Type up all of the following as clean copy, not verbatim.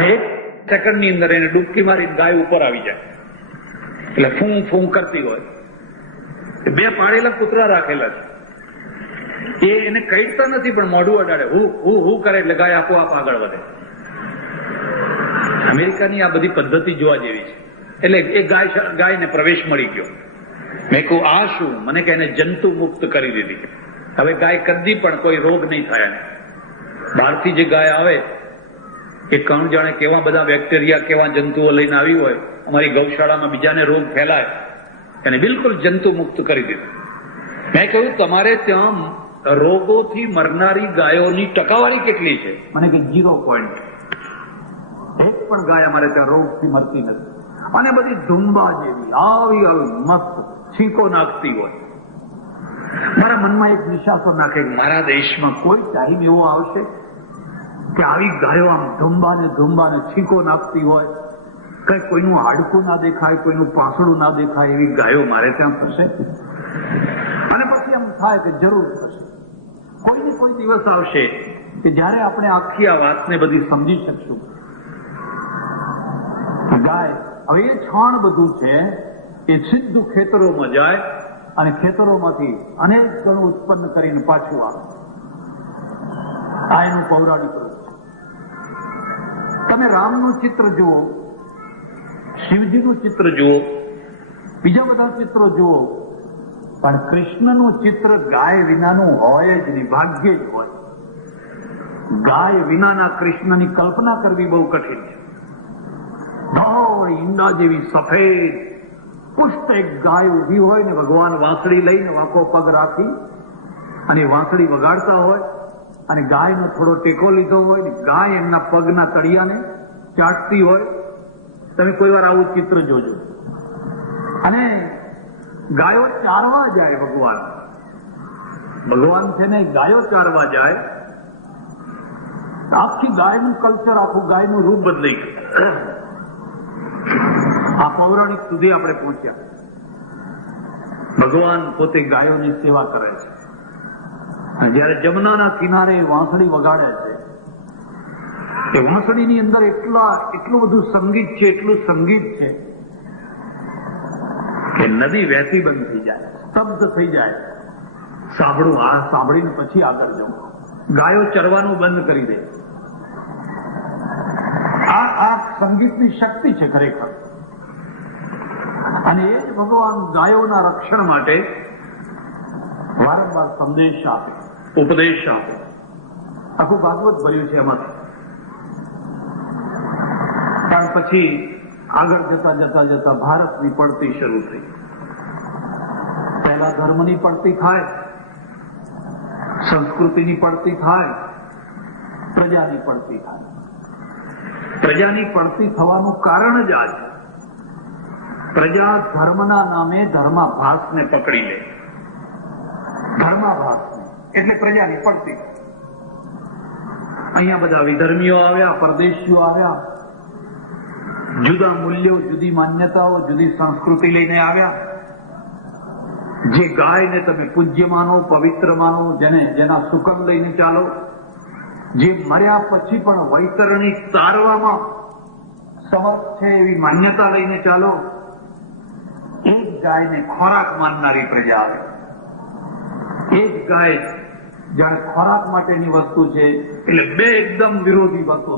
અને 1 સેકન્ડની અંદર એને ડૂબકી મારીને ગાય ઉપર આવી જાય, એટલે ફૂં ફૂં કરતી હોય. 2 પાળેલા કૂતરા રાખેલા છે, એ એને કઈડતા નથી પણ મોઢું અડાડે, હું કરે એટલે ગાય આપોઆપ આગળ વધે. અમેરિકાની આ બધી પદ્ધતિ જોવા જેવી છે. એટલે એ ગાયને પ્રવેશ મળી ગયો. મેં કહું આ શું? મને કે એને જંતુ મુક્ત કરી દીધી. હવે ગાય કદી પણ કોઈ રોગ નહીં થાય. બહારથી જે ગાય આવે એ કોણ જાણે કેવા બધા બેક્ટેરિયા, કેવા જંતુઓ લઈને આવી હોય. અમારી ગૌશાળામાં બીજાને રોગ ફેલાય, એને બિલકુલ જંતુ મુક્ત કરી દીધું. મેં કહ્યું તમારે ત્યાં રોગોથી મરનારી ગાયોની ટકાવારી કેટલી છે? મને કે 0. એક પણ ગાય અમારે ત્યાં રોગથી મરતી નથી. અને બધી ધુંબા જેવી આવી મસ્ત છીકો નાખતી હોય. મારા મનમાં એક નિશાસો નાખે, મારા દેશમાં કોઈ ટાઈમ એવો આવશે કે આવી ગાયો આમ ધુંબાને છીકો નાખતી હોય, કઈ કોઈનું હાડકું ના દેખાય, કોઈનું પાંસડું ના દેખાય, એવી ગાયો મારે ત્યાં થશે. અને પછી એમ થાય કે જરૂર થશે. કોઈને કોઈ દિવસ આવશે કે જયારે આપણે આખી આ વાતને બધી સમજી શકશું. ગાય હવે એ છાણ બધું છે એ સીધું ખેતરોમાં જાય અને ખેતરોમાંથી અનેક ગણું ઉત્પન્ન કરીને પાછું આવે. આ એનું પૌરાણિક રૂપ છે. તમે રામનું ચિત્ર જુઓ, શિવજીનું ચિત્ર જુઓ, બીજા બધા ચિત્રો જુઓ, પણ કૃષ્ણનું ચિત્ર ગાય વિનાનું હોય જ નહીં, ભાગ્યે જ હોય. ગાય વિનાના કૃષ્ણની કલ્પના કરવી બહુ કઠિન છે. ધોળ ઈંડા જેવી સફેદ પુષ્ટ એક ગાય ઉભી હોય ને ભગવાન વાંસળી લઈને વાંકો પગ રાખી અને વાંસળી વગાડતા હોય અને ગાયનો થોડો ટેકો લીધો હોય ને ગાય એમના પગના તળિયાને ચાટતી હોય. તમે કોઈ વાર આવું ચિત્ર જોજો. અને ગાયો ચારવા જાય, ભગવાન છે ને ગાયો ચારવા જાય. આખી ગાયનું કલ્ચર, આખું ગાયનું રૂપ બદલાઈ ગયું. આ પૌરાણિક સુધી આપણે પહોંચ્યા. ભગવાન પોતે ગાયોની સેવા કરે છે. અને જયારે જમનાના કિનારે વાંસળી વગાડે છે, એ વાંસળીની અંદર એટલું બધું સંગીત છે, એટલું સંગીત છે કે નદી વહેતી બંધ થઈ જાય, સ્તબ્ધ થઈ જાય. સાંભળીને પછી આગળ જવું. ગાયો ચરવાનું બંધ કરી દે. આ સંગીતની શક્તિ છે ખરેખર. અને એ જ ભગવાન ગાયોના રક્ષણ માટે વારંવાર સંદેશ આપે, ઉપદેશ આપે. આખું ભાગવત ભર્યું છે એમાંથી. પણ પછી આગળ જતા ભારતની પડતી શરૂ થઈ. પહેલા ધર્મની પડતી થાય, સંસ્કૃતિની પડતી થાય, પ્રજાની પડતી થાય. પ્રજાની પડતી થવાનું કારણ જ આ છે. પ્રજા ધર્મના નામે ધર્માભાસને પકડી લે. ધર્માભાસને એટલે પ્રજાની પડતી. અહીંયા બધા વિધર્મીઓ આવ્યા, પરદેશીઓ આવ્યા, જુદા મૂલ્યો, જુદી માન્યતાઓ, જુદી સંસ્કૃતિ લઈને આવ્યા. જે ગાયને તમે પૂજ્ય માનો, પવિત્ર માનો, જેના સુકમ લઈને ચાલો, જે મર્યા પછી પણ વૈતરણી તારવામાં સમર્થ છે એવી માન્યતા લઈને ચાલો, એક ગાયને ખોરાક માનનારી પ્રજા આવે. એક ગાય જાણે ખોરાક માટેની વસ્તુ છે, એટલે બે એકદમ વિરોધી વાતો,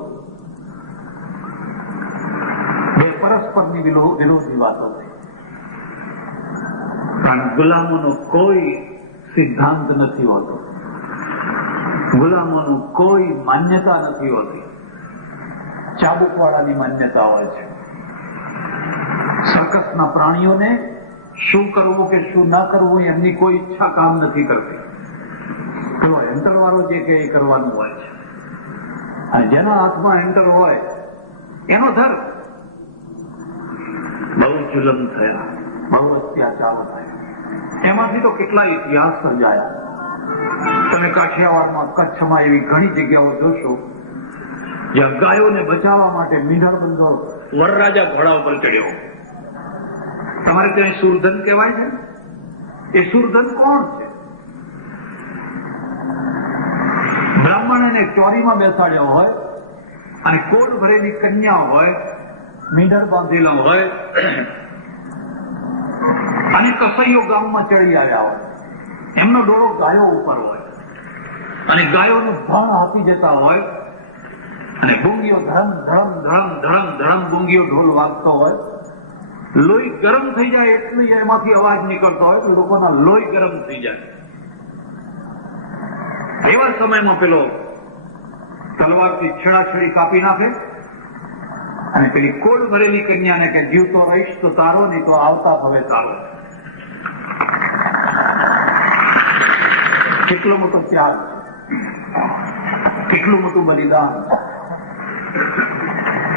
બે પરસ્પરની વિરોધી વાતો છે. કારણ ગુલામોનો કોઈ સિદ્ધાંત નથી હોતો, ગુલામોનું કોઈ માન્યતા નથી હોતી. ચાબુકવાળાની માન્યતા હોય છે. સર્કસના પ્રાણીઓને શું કરવું કે શું ના કરવું એમની કોઈ ઈચ્છા કામ નથી કરતી. પેલો એન્ટર વાળો જે કે એ કરવાનું હોય છે. અને જેના હાથમાં એન્ટર હોય એનો ધર્મ. બહુ જુલમ થયા, બહુ અત્યાચારો થયા. એમાંથી તો કેટલા ઇતિહાસ સર્જાયા. તમે કાઠિયાવાડમાં, કચ્છમાં એવી ઘણી જગ્યાઓ જોશો જ્યાં ગાયોને બચાવવા માટે મીંઢળ બંધો વરરાજા ઘોડા ઉપર ચડ્યો. તમારે ત્યાં સુરધન કહેવાય છે. એ સુરધન કોણ છે? બ્રાહ્મણ એને ચોરીમાં બેસાડ્યો હોય અને કોળ ભરેલી કન્યા હોય, મીંઢર બાંધેલા હોય, અને કસૈયો ગામમાં ચડી આવ્યા હોય, એમનો ડોળો ગાયો ઉપર હોય અને ગાયોને ભાણ આપી જતા હોય અને બુંગીઓ ધરમ ધરમ ધરમ ધરમ ધરમ બુંગીઓ ઢોલ વાગતો હોય, લોહી ગરમ થઈ જાય એટલું એમાંથી અવાજ નીકળતો હોય તો લોકોના લોહી ગરમ થઈ જાય. એવા સમયમાં પેલો તલવારથી છેડાછેડી કાપી નાખે અને પેલી કોળ ભરેલી કન્યાને કે જીવતો રહીશ તો તારો, નહીં તો આવતા હવે તારો. કેટલો મોટો ત્યાગ, કેટલું મોટું બલિદાન.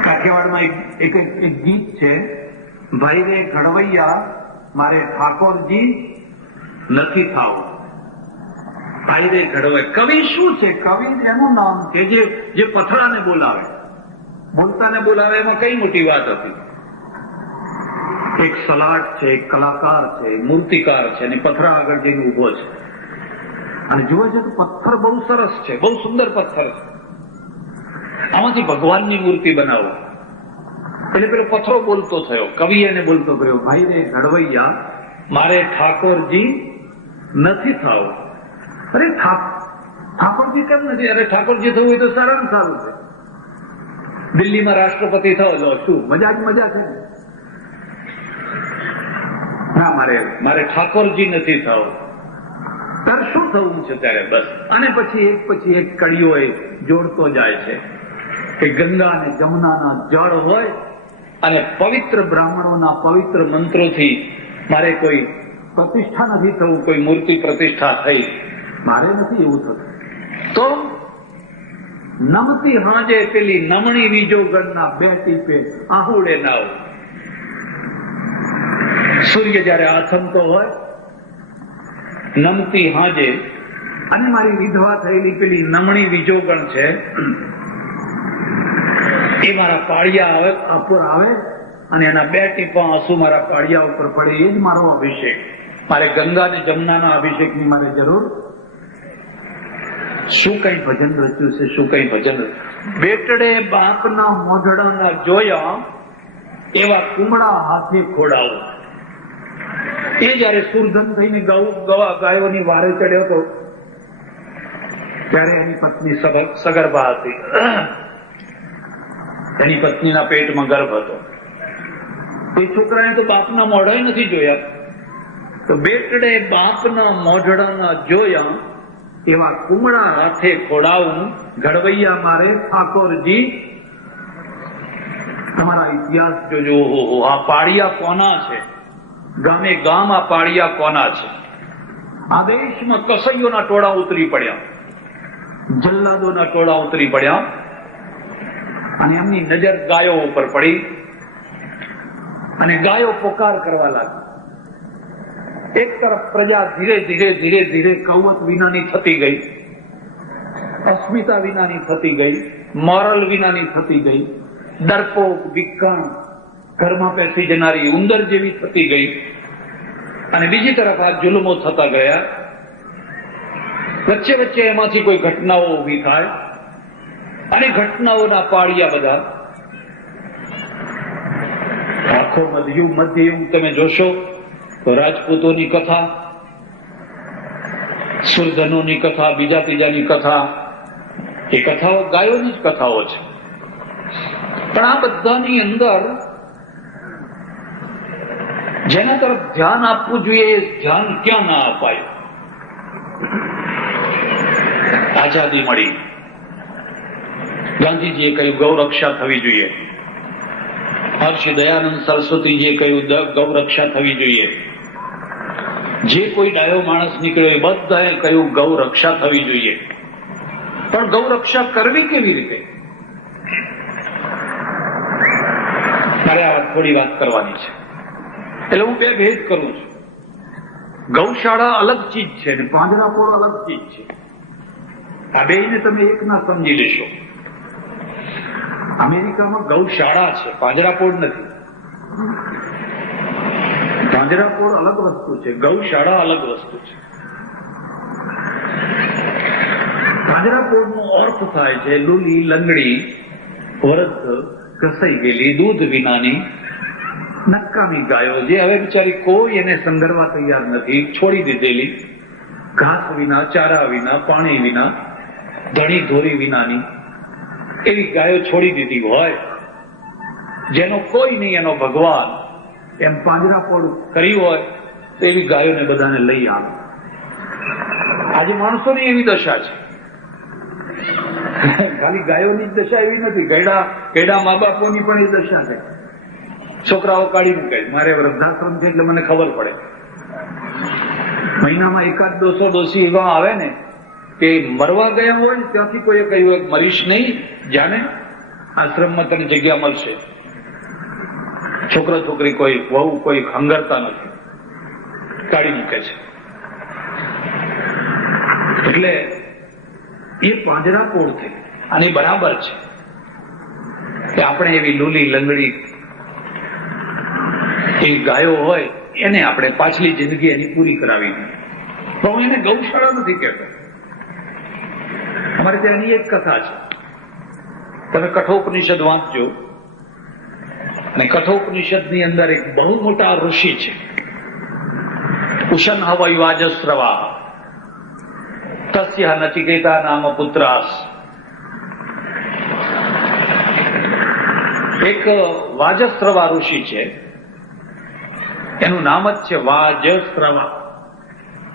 કાઠિયાવાડમાં એક ગીત છે, ભાઈ રે ઘડવૈયા મારે ઠાકોરજી નથી થાવ. ભાઈ રે ઘડવૈયા કવિ શું છે? કવિ એનું નામ છે જે પથરાને બોલાવે, બોલતાને બોલાવે. એમાં કઈ મોટી વાત હતી? એક સલાટ છે, એક કલાકાર છે, મૂર્તિકાર છે અને પથરા આગળ જઈને ઉભો છે અને જોવા છે તો પથ્થર બહુ સરસ છે, બહુ સુંદર પથ્થર છે. આમાંથી ભગવાનની મૂર્તિ બનાવો. એટલે પેલો પથ્થરો બોલતો થયો, કવિ એને બોલતો ગયો, ભાઈ રે ઘડવૈયા મારે ઠાકોરજી નથી થાવ. અરે ઠાકોરજી કેમ નથી? અરે ઠાકોરજી થવું હોય તો સારામાં સારું છે. દિલ્હીમાં રાષ્ટ્રપતિ થયો શું મજા જ મજા છે? ના, મારે ઠાકોરજી નથી થવું. તારે શું થવું છે ત્યારે? બસ. અને પછી એક કડીઓ એ જોડતો જાય છે કે ગંગા અને જમુનાના જળ હોય અને પવિત્ર બ્રાહ્મણોના પવિત્ર મંત્રોથી મારે કોઈ પ્રતિષ્ઠા નથી થવું, કોઈ મૂર્તિ પ્રતિષ્ઠા થઈ મારે નથી એવું થતું. તો નમતી હાજે પેલી નમણી વિજોગણના બે ટીપે આહુડે નાવ. સૂર્ય જયારે આથમતો હોય નમતી હાજે, અને મારી વિધવા થયેલી પેલી નમણી વિજોગણ છે એ મારા પાળિયા ઉપર આવે અને એના બે ટીપા આંસુ મારા પાળિયા ઉપર પડે, એ જ મારો અભિષેક. મારે ગંગા ને જમુનાના અભિષેકની મારે જરૂર. શું કઈ ભજન રચ્યું છે, શું કઈ ભજન. બેટડે બાપના મોઢડાના જોયા એવા કુમળા હાથે ખોડાવો. એ જયારે સુરધન થઈને ગાયોની વારે ચડ્યો હતો ત્યારે એની પત્ની સગર્ભા હતી. એની પત્નીના પેટમાં ગર્ભ હતો. એ છોકરાએ તો બાપના મોઢા નથી જોયા. તો બેટડે બાપના મોઢડાના જોયા એવા કુમળા હાથે ખોડાવું. ઘડવૈયા મારે ઠાકોરજી. તમારા ઇતિહાસ જોજો. આ પાળિયા કોના છે? ગામે ગામ આ પાળિયા કોના છે? આ દેશમાં કસૈયોના ટોળા ઉતરી પડ્યા, જલ્લાદોના ટોળા ઉતરી પડ્યા અને એમની નજર ગાયો ઉપર પડી અને ગાયો પોકાર કરવા લાગી. એક તરફ પ્રજા ધીરે ધીરે ધીરે ધીરે કૌવત વિનાની થતી ગઈ, અસ્મિતા વિનાની થતી ગઈ, મોરલ વિનાની થતી ગઈ, ડરપોક વિકાણ ઘરમાં બેસી જનારી ઉંદર જેવી થતી ગઈ. અને બીજી તરફ આ જુલ્મો થતા ગયા. વચ્ચે વચ્ચે એમાંથી કોઈ ઘટનાઓ ઉભી થાય અને ઘટનાઓના પાળિયા બધા. આખો મધ્યયુગ તમે જોશો તો રાજપૂતોની કથા, સુરધનોની કથા, બીજા ત્રીજાની કથા, એ કથાઓ ગાયોની જ કથાઓ છે. પણ આ બધાની અંદર જેના તરફ ધ્યાન આપવું જોઈએ એ ધ્યાન ક્યાં ના અપાયું? આઝાદી મળી, ગાંધીજીએ કહ્યું ગૌરક્ષા થવી જોઈએ, મહર્ષિ દયાનંદ સરસ્વતીજીએ કહ્યું ગૌરક્ષા થવી જોઈએ, જે કોઈ ડાયો માણસ નીકળ્યો એ બધાએ કહ્યું ગૌરક્ષા થવી જોઈએ. પણ ગૌરક્ષા કરવી કેવી રીતે? મારે આ થોડી વાત કરવાની છે. એટલે હું બે ભેદ કરું છું. ગૌશાળા અલગ ચીજ છે ને પાંજરાપોળ અલગ ચીજ છે. આ બેયને તમે એક ના સમજી લેશો. અમેરિકામાં ગૌશાળા છે, પાંજરાપોળ નથી. પાંજરાપોળ અલગ વસ્તુ છે, ગૌશાળા અલગ વસ્તુ છે. પાંજરાપોળનો અર્થ થાય છે લૂલી, લંગડી, વૃદ્ધ ઘસાઈ ગયેલી દૂધ વિનાની નકામી ગાયો, જે હવે બિચારી કોઈ એને સંગરવા તૈયાર નથી, છોડી દીધેલી, ઘાસ વિના, ચારા વિના, પાણી વિના, ધણી ધોરી વિનાની એવી ગાયો છોડી દીધી હોય, જેનો કોઈ નહીં એનો ભગવાન, એમ પાંજરાપોળ કર્યું હોય તો એવી ગાયોને બધાને લઈ આવે. આજે માણસોની એવી દશા છે. ખાલી ગાયોની જ દશા એવી નથી, ગયડા મા બાપોની પણ એ દશા છે. છોકરાઓ કાઢી મૂકે, મારે વૃદ્ધાશ્રમ છે એટલે મને ખબર પડે. મહિનામાં એકાદ ડોસી એવા આવે ને કે મરવા ગયા હોય ત્યાંથી કોઈએ કહ્યું હોય મરીશ નહીં, જાને આશ્રમમાં તને જગ્યા મળશે. છોકરા છોકરી કોઈ વહુ કોઈ હંગરતા નથી, કાઢી મૂકે છે. એટલે એ પાંજરાપોળ થઈ અને બરાબર છે કે આપણે એવી લૂલી લંગડી એવી ગાયો હોય એને આપણે પાછલી જિંદગી એની પૂરી કરાવી. તો હું એને ગૌશાળા નથી કહેતો. અમારે ત્યાંની એક કથા છે, તમે કઠોપનિષદ વાંચજો, અને કઠોપનિષદની અંદર એક બહુ મોટા ઋષિ છે, ઉશન હવૈ વાજસ્રવા તસ્ય નચિકેતા નામ પુત્રાસ. એક વાજસ્રવા ઋષિ છે, એનું નામ જ છે વાજસ્રવા.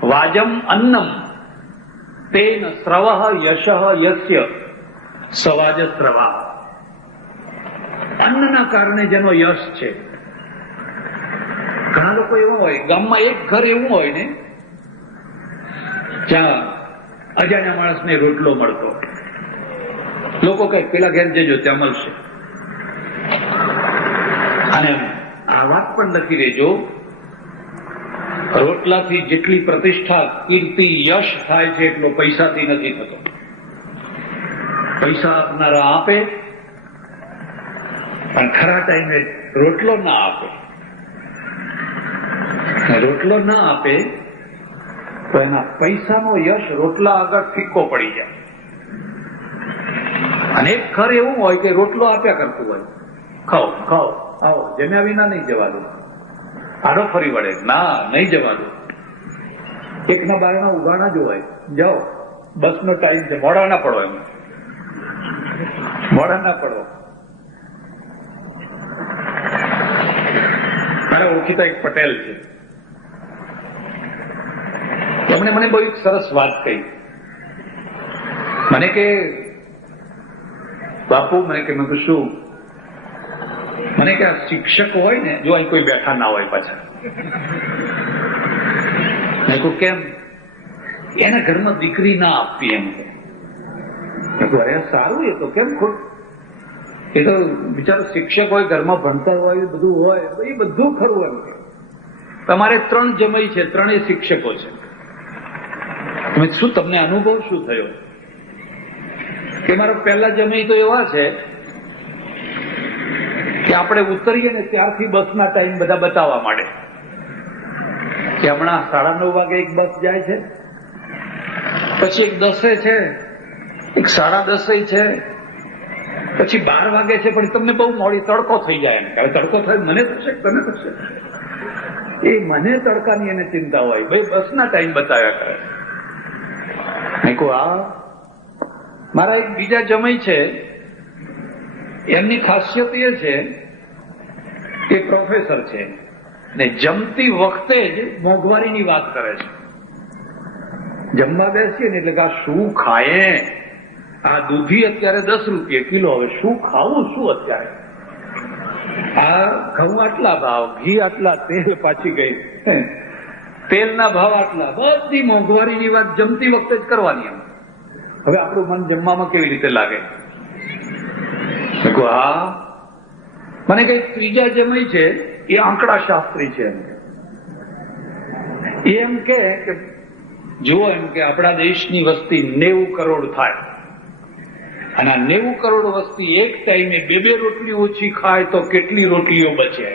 વાજમ અન્નમ તેન સ્રવ યશ યસ્ય સવાજસ્રવા. અન્નના કારણે જેનો યશ છે. ઘણા લોકો એવા હોય, ગામમાં એક ઘર એવું હોય ને જ્યાં અજાણ્યા માણસને રોટલો મળતો, લોકો કઈ પેલા ઘેર જજો ત્યાં મળશે. અને આ વાત પણ લખી દેજો, રોટલાથી જેટલી પ્રતિષ્ઠા, કીર્તિ, યશ થાય છે એટલો પૈસાથી નથી થતો. પૈસા આપનારા આપે પણ ખરા ટાઈમે રોટલો ના આપે. રોટલો ના આપે તો એના પૈસાનો યશ રોટલા આગળ ફિક્કો પડી જાય. અને એક ઘર એવું હોય કે રોટલો આપ્યા કરતું હોય, ખાઓ ખાઓ આવો, જમ્યા વિના નહીં જવા દો, આડો ફરી વળે, ના નહીં જવા દો. એકના બારના ઉઘાણા જ હોય, જાઓ બસનો ટાઈમ છે, મોડા ના પડો, એમ મોડા ના પડો. મારા ઓળખીતા એક પટેલ છે, એમણે મને બહુ એક સરસ વાત કહી. મને કે બાપુ, મને કે મેં કહ્યું શું? મને કે આ શિક્ષક હોય ને, જો અહીં કોઈ બેઠા ના હોય પાછા, મેં કહ્યું કેમ? એના ઘરમાં દીકરી ના આપવી એમ. અરે સારું, એ તો કેમ ખોટ? એ તો બિચારો શિક્ષક હોય, ઘરમાં ભણતા હોય, બધું હોય, એ બધું ખરું એમ. તમારે 3 જમાઈ છે, 3 શિક્ષકો છે. શું તમને અનુભવ શું થયો? કે મારો પહેલા જમાઈ તો એવા છે કે આપણે ઉતરીએ ને ત્યારથી બસના ટાઈમ બધા બતાવવા માંડે કે હમણાં 9:30 વાગે એક બસ જાય છે, પછી એક 10 છે, એક 10:30 છે, પછી 12 વાગે છે, પણ તમને બહુ મોડી તડકો થઈ જાય. તડકો થાય મને થશે, તને થશે, એ મને તડકાની એને ચિંતા હોય. ભાઈ બસના ટાઈમ બતાવ્યા કરે. મારા એક બીજા જમાઈ છે, એમની ખાસિયત એ છે કે પ્રોફેસર છે ને જમતી વખતે જ મોંઘવારીની વાત કરે છે. જમવા બેસીએ ને એટલે કે આ શું ખાય, આ દૂધી અત્યારે 10 રૂપિયા કિલો, હવે શું ખાવું શું અત્યારે? આ ઘઉં આટલા ભાવ, ઘી આટલા, તેલ પાછી ગઈ, તેલના ભાવ આટલા, બધી મોંઘવારીની વાત જમતી વખતે જ કરવાની. હવે આપણું મન જમવામાં કેવી રીતે લાગે? હા, મને કઈ ત્રીજા જમાઈ છે, એ આંકડા શાસ્ત્રી છે. એમ કે જુઓ, એમ કે આપણા દેશની વસ્તી 90 કરોડ થાય, અને આ 90 કરોડ વસ્તી એક ટાઈમે 2 રોટલી ઓછી ખાય તો કેટલી રોટલીઓ બચે?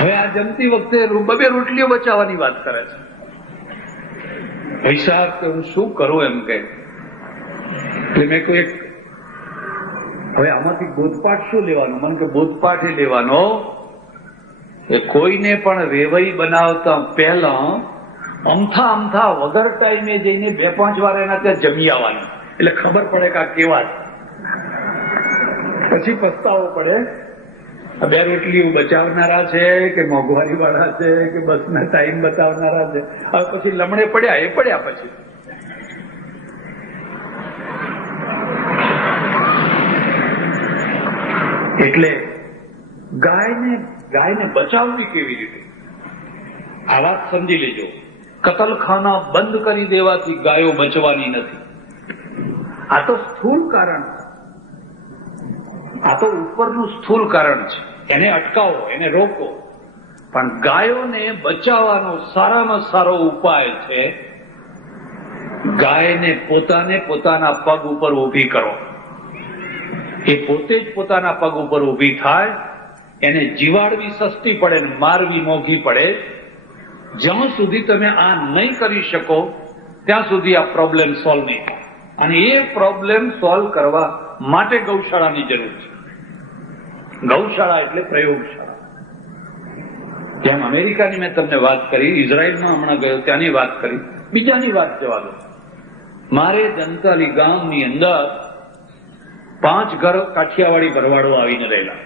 હવે આ જમતી વખતે 2 રોટલીઓ બચાવવાની વાત કરે છે. પૈસા હું શું કરું? એમ કે એટલે મેં કહ્યું એક હવે આમાંથી બોધપાઠ શું લેવાનો? મને કે બોધપાઠ એ લેવાનો એ કોઈને પણ વેવાઈ બનાવતા પહેલા અમથા વગર ટાઈમે જઈને 2-5 વાર એના ત્યાં જમી આવવાનું, એટલે ખબર પડે કે આ કેવા છે. પછી પસ્તાવો પડે, 2 રોટલી બચાવનારા છે કે મોંઘવારી વાળા છે કે બસના ટાઈમ બતાવનારા છે. હવે પછી લમડે પડ્યા એ પડ્યા પછી. એટલે ગાયને બચાવવી કેવી રીતે આ વાત સમજી લેજો. કતલખાના બંધ કરી દેવાથી ગાયો બચવાની નથી. આ તો સ્થૂળ કારણ છે, આ તો ઉપરનું સ્થૂળ કારણ છે. એને અટકાવો, એને રોકો. પણ ગાયોને બચાવવાનો સારામાં સારો ઉપાય છે ગાયને પોતાના પગ ઉપર ઊભી કરો. એ પોતે જ પોતાના પગ ઉપર ઊભી થાય. એને જીવાડવી સસ્તી પડે ને મારવી મોંઘી પડે. જ્યાં સુધી તમે આ નહીં કરી શકો ત્યાં સુધી આ પ્રોબ્લેમ સોલ્વ નહીં થાય. અને એ પ્રોબ્લેમ સોલ્વ કરવા માટે ગૌશાળાની જરૂર છે. ગૌશાળા એટલે પ્રયોગશાળા. જેમ અમેરિકાની મેં તમને વાત કરી, ઇઝરાયલમાં હમણાં ગયો ત્યાંની વાત કરી, બીજાની વાત જવા દો. મારે દંતાલી ગામની અંદર 5 ઘર કાઠિયાવાડી ભરવાડો આવીને રહેલા.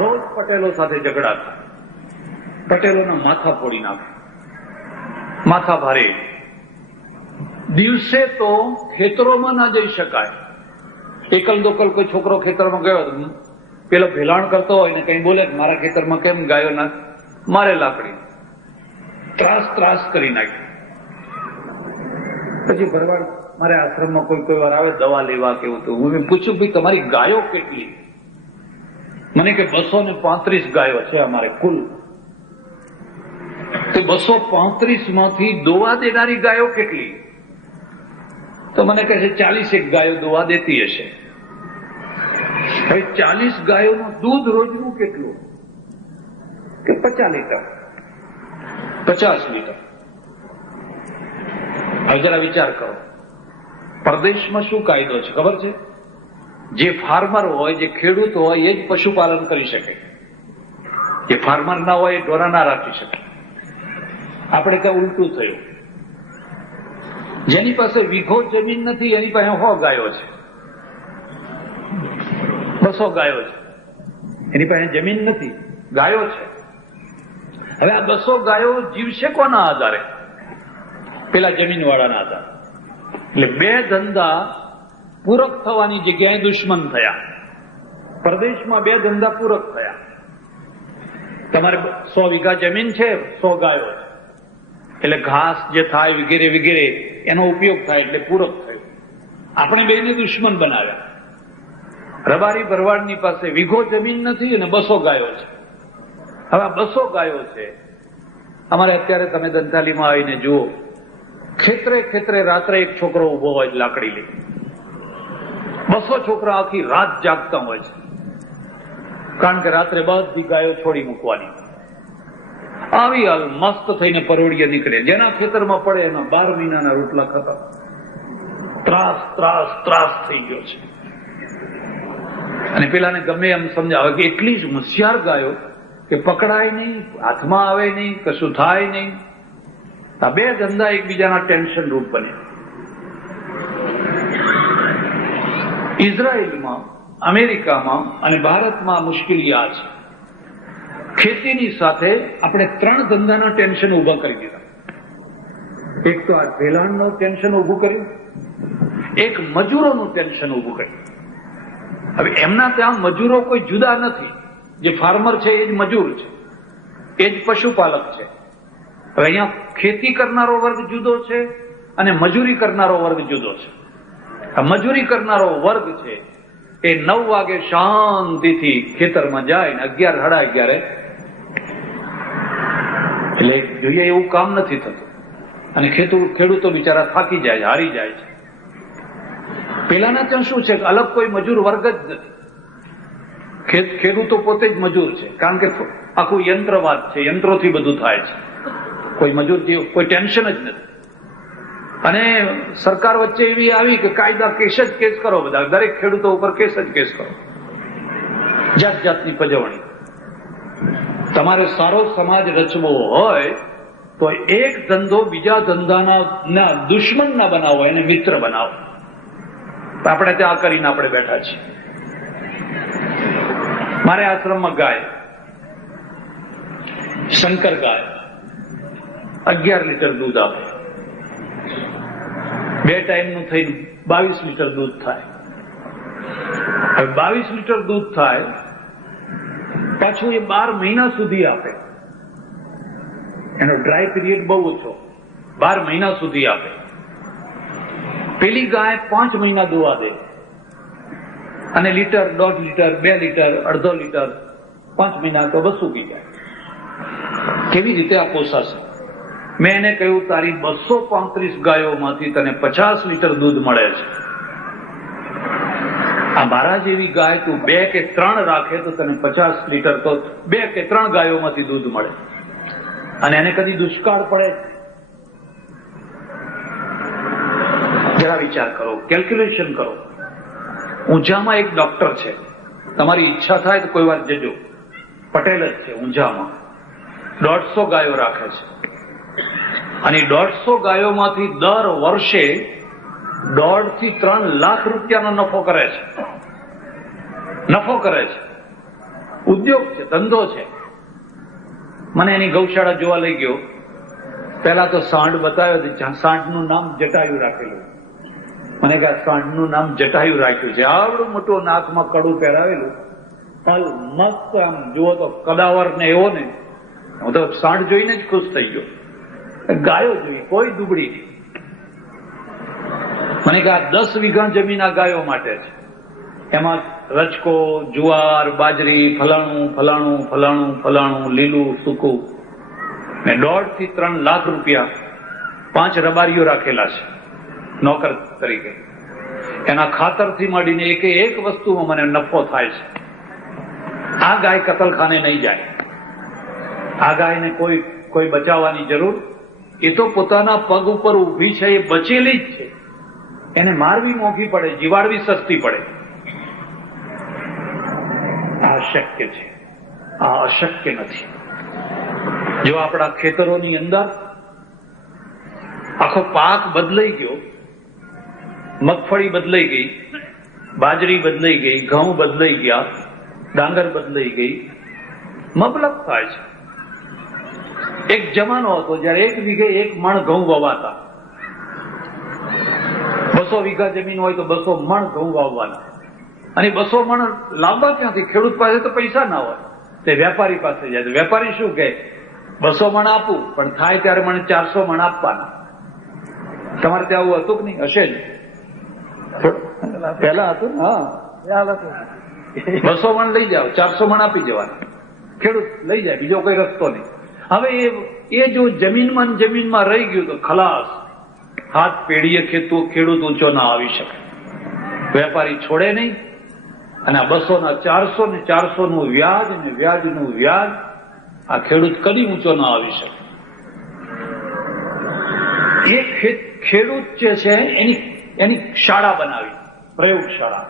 રોજ પટેલો સાથે ઝઘડા થાય. પટેલોના માથા ફોડી નાખે, માથા ભારે. દિવસે તો ખેતરોમાં ના જઈ શકાય. એકલ દોકલ કોઈ છોકરો ખેતરમાં ગયો, પેલો ભેલાણ કરતો હોય ને કઈ બોલે મારા ખેતરમાં કેમ ગાયો ના મારે લાકડી, ત્રાસ કરી નાખી. પછી ભરવાડ મારે આશ્રમમાં કોઈ વાર આવે દવા લેવા કેવું તો હું પૂછ્યું ભાઈ તમારી ગાયો કેટલી? મને કે 235 ગાયો છે અમારે કુલ. તો 235 માંથી દોવા દેનારી ગાયો કેટલી? તો મને કહે છે 40 ગાયો દોવા દેતી હશે. હવે 40 ગાયોનું દૂધ રોજનું કેટલું? કે 50 લીટર. 50 લીટર. હવે જરા વિચાર કરો, પરદેશમાં શું કાયદો છે ખબર છે? જે ફાર્મર હોય, જે ખેડૂત હોય એ જ પશુપાલન કરી શકે. જે ફાર્મર ના હોય એ ઢોરા ના રાખી શકે. આપણે ત્યાં ઉલટું થયું. જેની પાસે વીઘો જમીન નથી એની પાસે 100 ગાયો છે, 200 ગાયો છે. એની પાસે જમીન નથી, ગાયો છે. હવે આ 200 ગાયો જીવશે કોના આધારે? પેલા જમીન વાળાના આધારે. એટલે 2 ધંધા પૂરક થવાની જગ્યાએ દુશ્મન થયા. પ્રદેશમાં 2 ધંધા પૂરક થયા. તમારે 100 વીઘા જમીન છે, 100 ગાયો છે, એટલે ઘાસ જે થાય વગેરે વગેરે એનો ઉપયોગ થાય એટલે પૂરક થયું. આપણે બેને દુશ્મન બનાવ્યા. રબારી ભરવાડની પાસે વીઘો જમીન નથી અને 200 ગાયો છે. હવે આ 200 ગાયો છે. અમારે અત્યારે તમે દંતાલીમાં આવીને જુઓ, ખેતરે રાત્રે એક છોકરો ઉભો હોય લાકડી લઈ. 200 છોકરા આખી રાત જાગતા હોય છે, કારણ કે રાત્રે બધી ગાયો છોડી મૂકવાની. આવી હાલ મસ્ત થઈને પરોડીએ નીકળે. જેના ખેતરમાં પડે એના 12 મહિનાના રોટલા ખતમ. ત્રાસ થઈ ગયો છે. અને પેલાને ગમે એમ સમજાવે કે એટલી જ હોશિયાર ગાયો કે પકડાય નહીં, હાથમાં આવે નહીં, કશું થાય નહીં. આ 2 ધંધા એકબીજાના ટેન્શન રૂપ બને. ઇઝરાયલમાં, અમેરિકામાં અને ભારતમાં મુશ્કેલી આ છે. ખેતીની સાથે આપણે 3 ધંધાના ટેન્શન ઉભા કરી દીધા. એક તો આ ભેલાણનું ટેન્શન ઉભું કર્યું, એક મજૂરોનું ટેન્શન ઉભું કર્યું. હવે એમના ત્યાં મજૂરો કોઈ જુદા નથી. જે ફાર્મર છે એ જ મજૂર છે, એ જ પશુપાલક છે. હવે અહીંયા ખેતી કરનારો વર્ગ જુદો છે અને મજૂરી કરનારો વર્ગ જુદો છે. આ મજૂરી કરનારો વર્ગ છે એ 9 વાગે શાંતિથી ખેતરમાં જાય ને 11 સાડા 11 એટલે જોઈએ એવું કામ નથી થતું. અને ખેડૂતો બિચારા થાકી જાય છે, હારી જાય છે. પેલાના ત્યાં શું છે કે અલગ કોઈ મજૂર વર્ગ જ નથી. ખેડૂતો પોતે જ મજૂર છે, કારણ કે આખું યંત્રવાદ છે, યંત્રોથી બધું થાય છે. કોઈ મજૂર જેવું કોઈ ટેન્શન જ નથી. અને સરકાર વચ્ચે એવી આવી કે કાયદા કેસ જ કેસ કરો, બધા દરેક ખેડૂતો ઉપર કેસ જ કેસ કરો, જાત જાતની પજવણી. તમારે સારો સમાજ રચવો હોય તો એક ધંધો બીજા ધંધાના દુશ્મન ના બનાવો, એને મિત્ર બનાવો. આપણે ત્યાં કરીને આપણે બેઠા છીએ. મારે આશ્રમમાં ગાય, શંકર ગાય 11 લીટર દૂધ આપે, 2 ટાઈમનું થઈને 22 લીટર દૂધ થાય. હવે 22 લીટર દૂધ થાય, પાછું એ 12 મહિના સુધી આપે. એનો ડ્રાય પીરિયડ બહુ ઓછો, 12 મહિના સુધી આપે. પેલી ગાય 5 મહિના દોવા દે અને લીટર, 1.5 લીટર, 2 લીટર, 1/2 લીટર 5 મહિના તો બસું પી જાય. કેવી રીતે આ પોસાશે? મેં એને કહ્યું, તારી 235 ગાયોમાંથી તને 50 લીટર દૂધ મળે છે. આ મારા જેવી ગાય તું 2 કે 3 રાખે તો તને 50 લીટર તો 2 કે 3 ગાયોમાંથી દૂધ મળે. અને એને કદી દુષ્કાળ પડે? જરા વિચાર કરો, કેલ્ક્યુલેશન કરો. ઊંઝામાં એક ડોક્ટર છે, તમારી ઈચ્છા થાય તો કોઈ વાર જજો. પટેલ જ છે, ઊંઝામાં 150 ગાયો રાખે છે. અને 150 ગાયોમાંથી દર વર્ષે 1.5 થી 3 લાખ રૂપિયાનો નફો કરે છે. નફો કરે છે, ઉદ્યોગ છે, ધંધો છે. મને એની ગૌશાળા જોવા લઈ ગયો. પહેલા તો સાંઢ બતાવ્યો, સાંઢનું નામ જટાયુ રાખેલું. મને કહે સાંઢનું નામ જટાયુ રાખ્યું છે. આવડું મોટું નાકમાં કડું પહેરાવેલું, મસ્ત આમ જુઓ તો કદાવર ને એવો ને. હું તો સાંઢ જોઈને જ ખુશ થઈ ગયો. ગાયો જોઈ, કોઈ દુબળી નહીં. મને કહે 10 વીઘા જમીન આ ગાયો માટે છે. એમાં રચકો, જુવાર, બાજરી, ફલાણું ફલાણું ફલાણું ફલાણું, લીલું સૂકું. ને 1.5 થી 3 લાખ રૂપિયા 5 રબારીઓ રાખેલા છે નોકર તરીકે. એના ખાતરથી માંડીને એક વસ્તુમાં મને નફો થાય છે. આ ગાય કતલખાને નહીં જાય. આ ગાયને કોઈ બચાવવાની જરૂર. એ તો પોતાના પગ ઉપર ઊભી છે, એ બચેલી જ છે. એને મારવી મોંઘી પડે, જીવાડવી સસ્તી પડે. આ શક્ય છે, આ અશક્ય નથી. જો આપણા ખેતરોની અંદર આખો પાક બદલાઈ ગયો, મગફળી બદલાઈ ગઈ, બાજરી બદલાઈ ગઈ, ઘઉં બદલાઈ ગયા, ડાંગર બદલાઈ ગઈ, મબલખ થાય છે. એક જમાનો હતો જયારે 1 વીઘે 1 મણ ઘઉં વવાતા. 200 વીઘા જમીન હોય તો 200 મણ ઘઉં વાવવાના. અને 200 મણ લાવવા ક્યાંથી? ખેડૂત પાસે તો પૈસા ના હોય, તે વેપારી પાસે જાય. તો વેપારી શું કહે? 200 મણ આપું, પણ થાય ત્યારે મને 400 મણ આપવાના. તમારે ત્યાં આવું હતું કે નહીં? હશે જ. પેલા હતું ને? હા, 200 મણ લઈ જાઓ, 400 મણ આપી જવાના. ખેડૂત લઈ જાય, બીજો કોઈ રસ્તો નહીં. હવે એ જો જમીનમાં રહી ગયું તો ખલાસ. હાથ પેઢીએ ખેડૂત ઊંચો ના આવી શકે. વેપારી છોડે નહીં. અને આ 200 ના 400 ને 400 નું વ્યાજ ને વ્યાજનું વ્યાજ, આ ખેડૂત કદી ઊંચો ના આવી શકે. એ ખેડૂત જે છે એની શાળા બનાવી, પ્રયોગશાળા.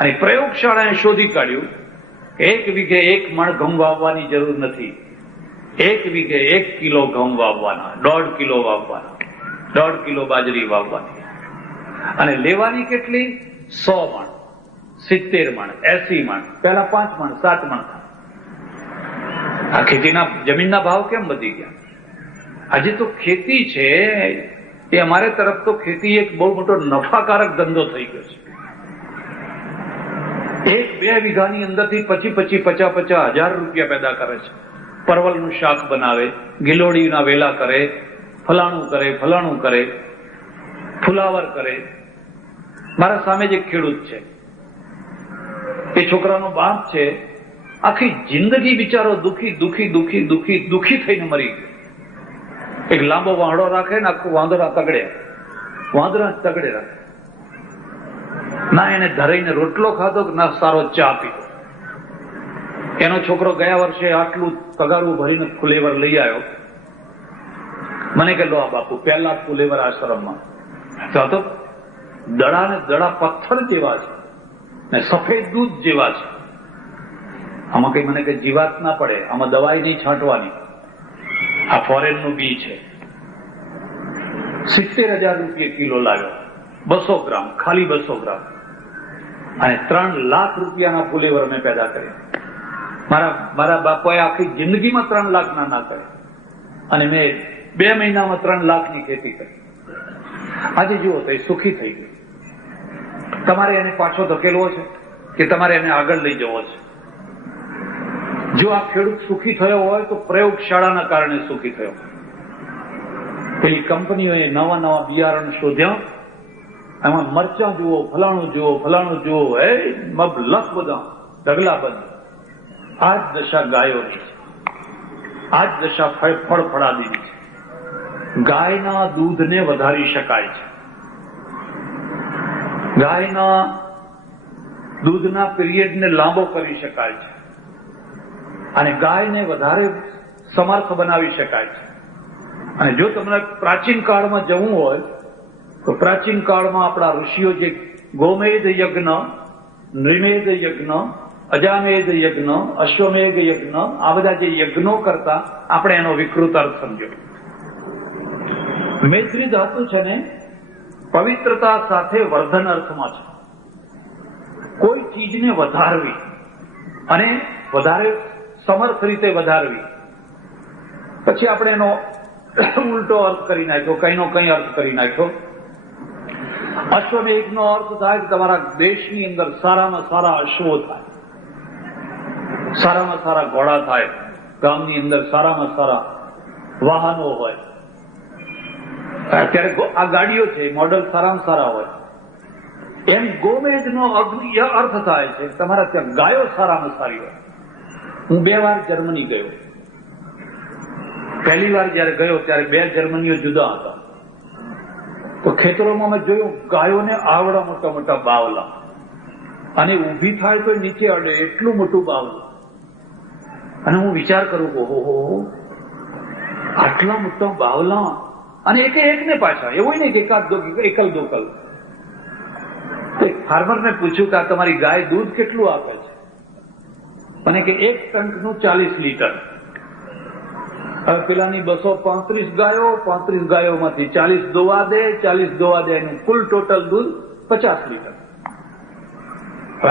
અને પ્રયોગશાળાએ શોધી કાઢ્યું 1 વીઘે 1 મણ ઘઉં વાવવાની જરૂર નથી. 1 વીઘે 1 કિલો ઘઉં વાવવાના, 1.5 કિલો વાવવાના, 1.5 કિલો બાજરી વાવવાની. અને લેવાની કેટલી? 100 મણ, 70 મણ, 80 મણ. પહેલા 5 મણ, 7 મણ. આ ખેતીના જમીનના ભાવ કેમ વધી ગયા? આજે તો ખેતી છે એ અમારે તરફ તો ખેતી એક બહુ મોટો નફાકારક ધંધો થઈ ગયો છે. 1-2 વીઘાની અંદરથી 50,000 રૂપિયા પેદા કરે છે. પરવલનું શાક બનાવે, ગિલોડીના વેલા કરે, ફલાણું કરે, ફુલાવર કરે. મારા સામે જ એક ખેડૂત છે, એ છોકરાનો બાપ છે. આખી જિંદગી બિચારો દુખી થઈને મરી ગયો. એક લાંબો વાંદો રાખે ને આખું વાંદરા તગડે રાખે. ના એને ધરાઈને રોટલો ખાધો કે ના સારો ચા પીધો. એનો છોકરો ગયા વર્ષે આટલું તગારું ભરીને ફુલેવર લઈ આવ્યો. મને કે લો આ બાપુ પહેલા ફુલેવર આશ્રમમાં તો દડા ને દડા પથ્થર જેવા છે ને સફેદ દૂધ જેવા છે. આમાં કઈ મને કઈ જીવાત ના પડે, આમાં દવાઈ નહીં છાંટવાની, આ ફોરેનનું બી છે. 70,000 રૂપિયા કિલો લાવ્યો, 200 ગ્રામ, ખાલી 200 ગ્રામ, અને 3 લાખ રૂપિયાના ફુલેવર મેં પેદા કર્યા. મારા બાપાએ આખી જિંદગીમાં 3 લાખના ના કરે, અને મેં 2 મહિનામાં 3 લાખની ખેતી કરી. આજે જુઓ તો એ સુખી થઈ ગયું. તમારે એને પાછો ધકેલવો છે કે તમારે એને આગળ લઈ જવો છે? જો આ ખેડૂત સુખી થયો હોય તો પ્રયોગશાળાના કારણે સુખી થયો. પેલી કંપનીઓએ નવા નવા બિયારણ શોધ્યા, એમાં મરચાં જુઓ, ફલાણું જુઓ, ફલાણું જુઓ, લખ બધા ઢગલા બંધ. આ જ દશા ગાયોની છે, આ જ દશા ફળફળાદીની છે. ગાયના દૂધને વધારી શકાય છે, ગાયના દૂધના પીરિયડને લાંબો કરી શકાય છે, અને ગાયને વધારે સમર્થ બનાવી શકાય છે. અને જો તમને પ્રાચીન કાળમાં જવું હોય તો પ્રાચીન કાળમાં આપણા ઋષિઓ જે ગોમેધ યજ્ઞ, નૃમેધ યજ્ઞ, અજામેધ યજ્ઞ, અશ્વમેધ યજ્ઞ, આ બધા જે યજ્ઞો કરતા, આપણે એનો વિકૃત અર્થ સમજો. મૈત્રી ધાતુ છે ને પવિત્રતા સાથે વર્ધન અર્થમાં છે. કોઈ ચીજને વધારવી અને વધારે સમર્થ રીતે વધારવી. પછી આપણે એનો ઉલટો અર્થ કરી નાખ્યો, કઈનો કઈ અર્થ કરી નાખ્યો. અશ્વમેઘનો અર્થ થાય કે તમારા દેશની અંદર સારામાં સારા અશ્વો થાય, સારામાં સારા ઘોડા થાય, ગામની અંદર સારામાં સારા વાહનો હોય. અત્યારે આ ગાડીઓ છે, મોડલ સારામાં સારા હોય. એમ ગોમેધનો અર્થ થાય છે તમારા ત્યાં ગાયો સારામાં સારી હોય. હું 2 વાર જર્મની ગયો. પહેલી વાર જયારે ગયો ત્યારે 2 જર્મનીઓ જુદા હતા. તો ખેતરોમાં મેં જોયું ગાયોને આવડા મોટા મોટા બાવલા, અને ઊભી થાય તો નીચે અડે એટલું મોટું બાવલું. અને હું વિચાર કરું, ઓહો, આટલા મોટા બાવલા, અને એકને પાછા, એવું નહીં કે એકલ દોકલ. ફાર્મરને પૂછ્યું કે આ તમારી ગાય દૂધ કેટલું આપે છે? મને કે 1 ટંકનું 40 લીટર. હવે પેલાની 235 ગાયો, 35 ગાયોમાંથી 40 દોવા દે, 40 દોવા દે, એનું કુલ ટોટલ દૂધ 50 લીટર.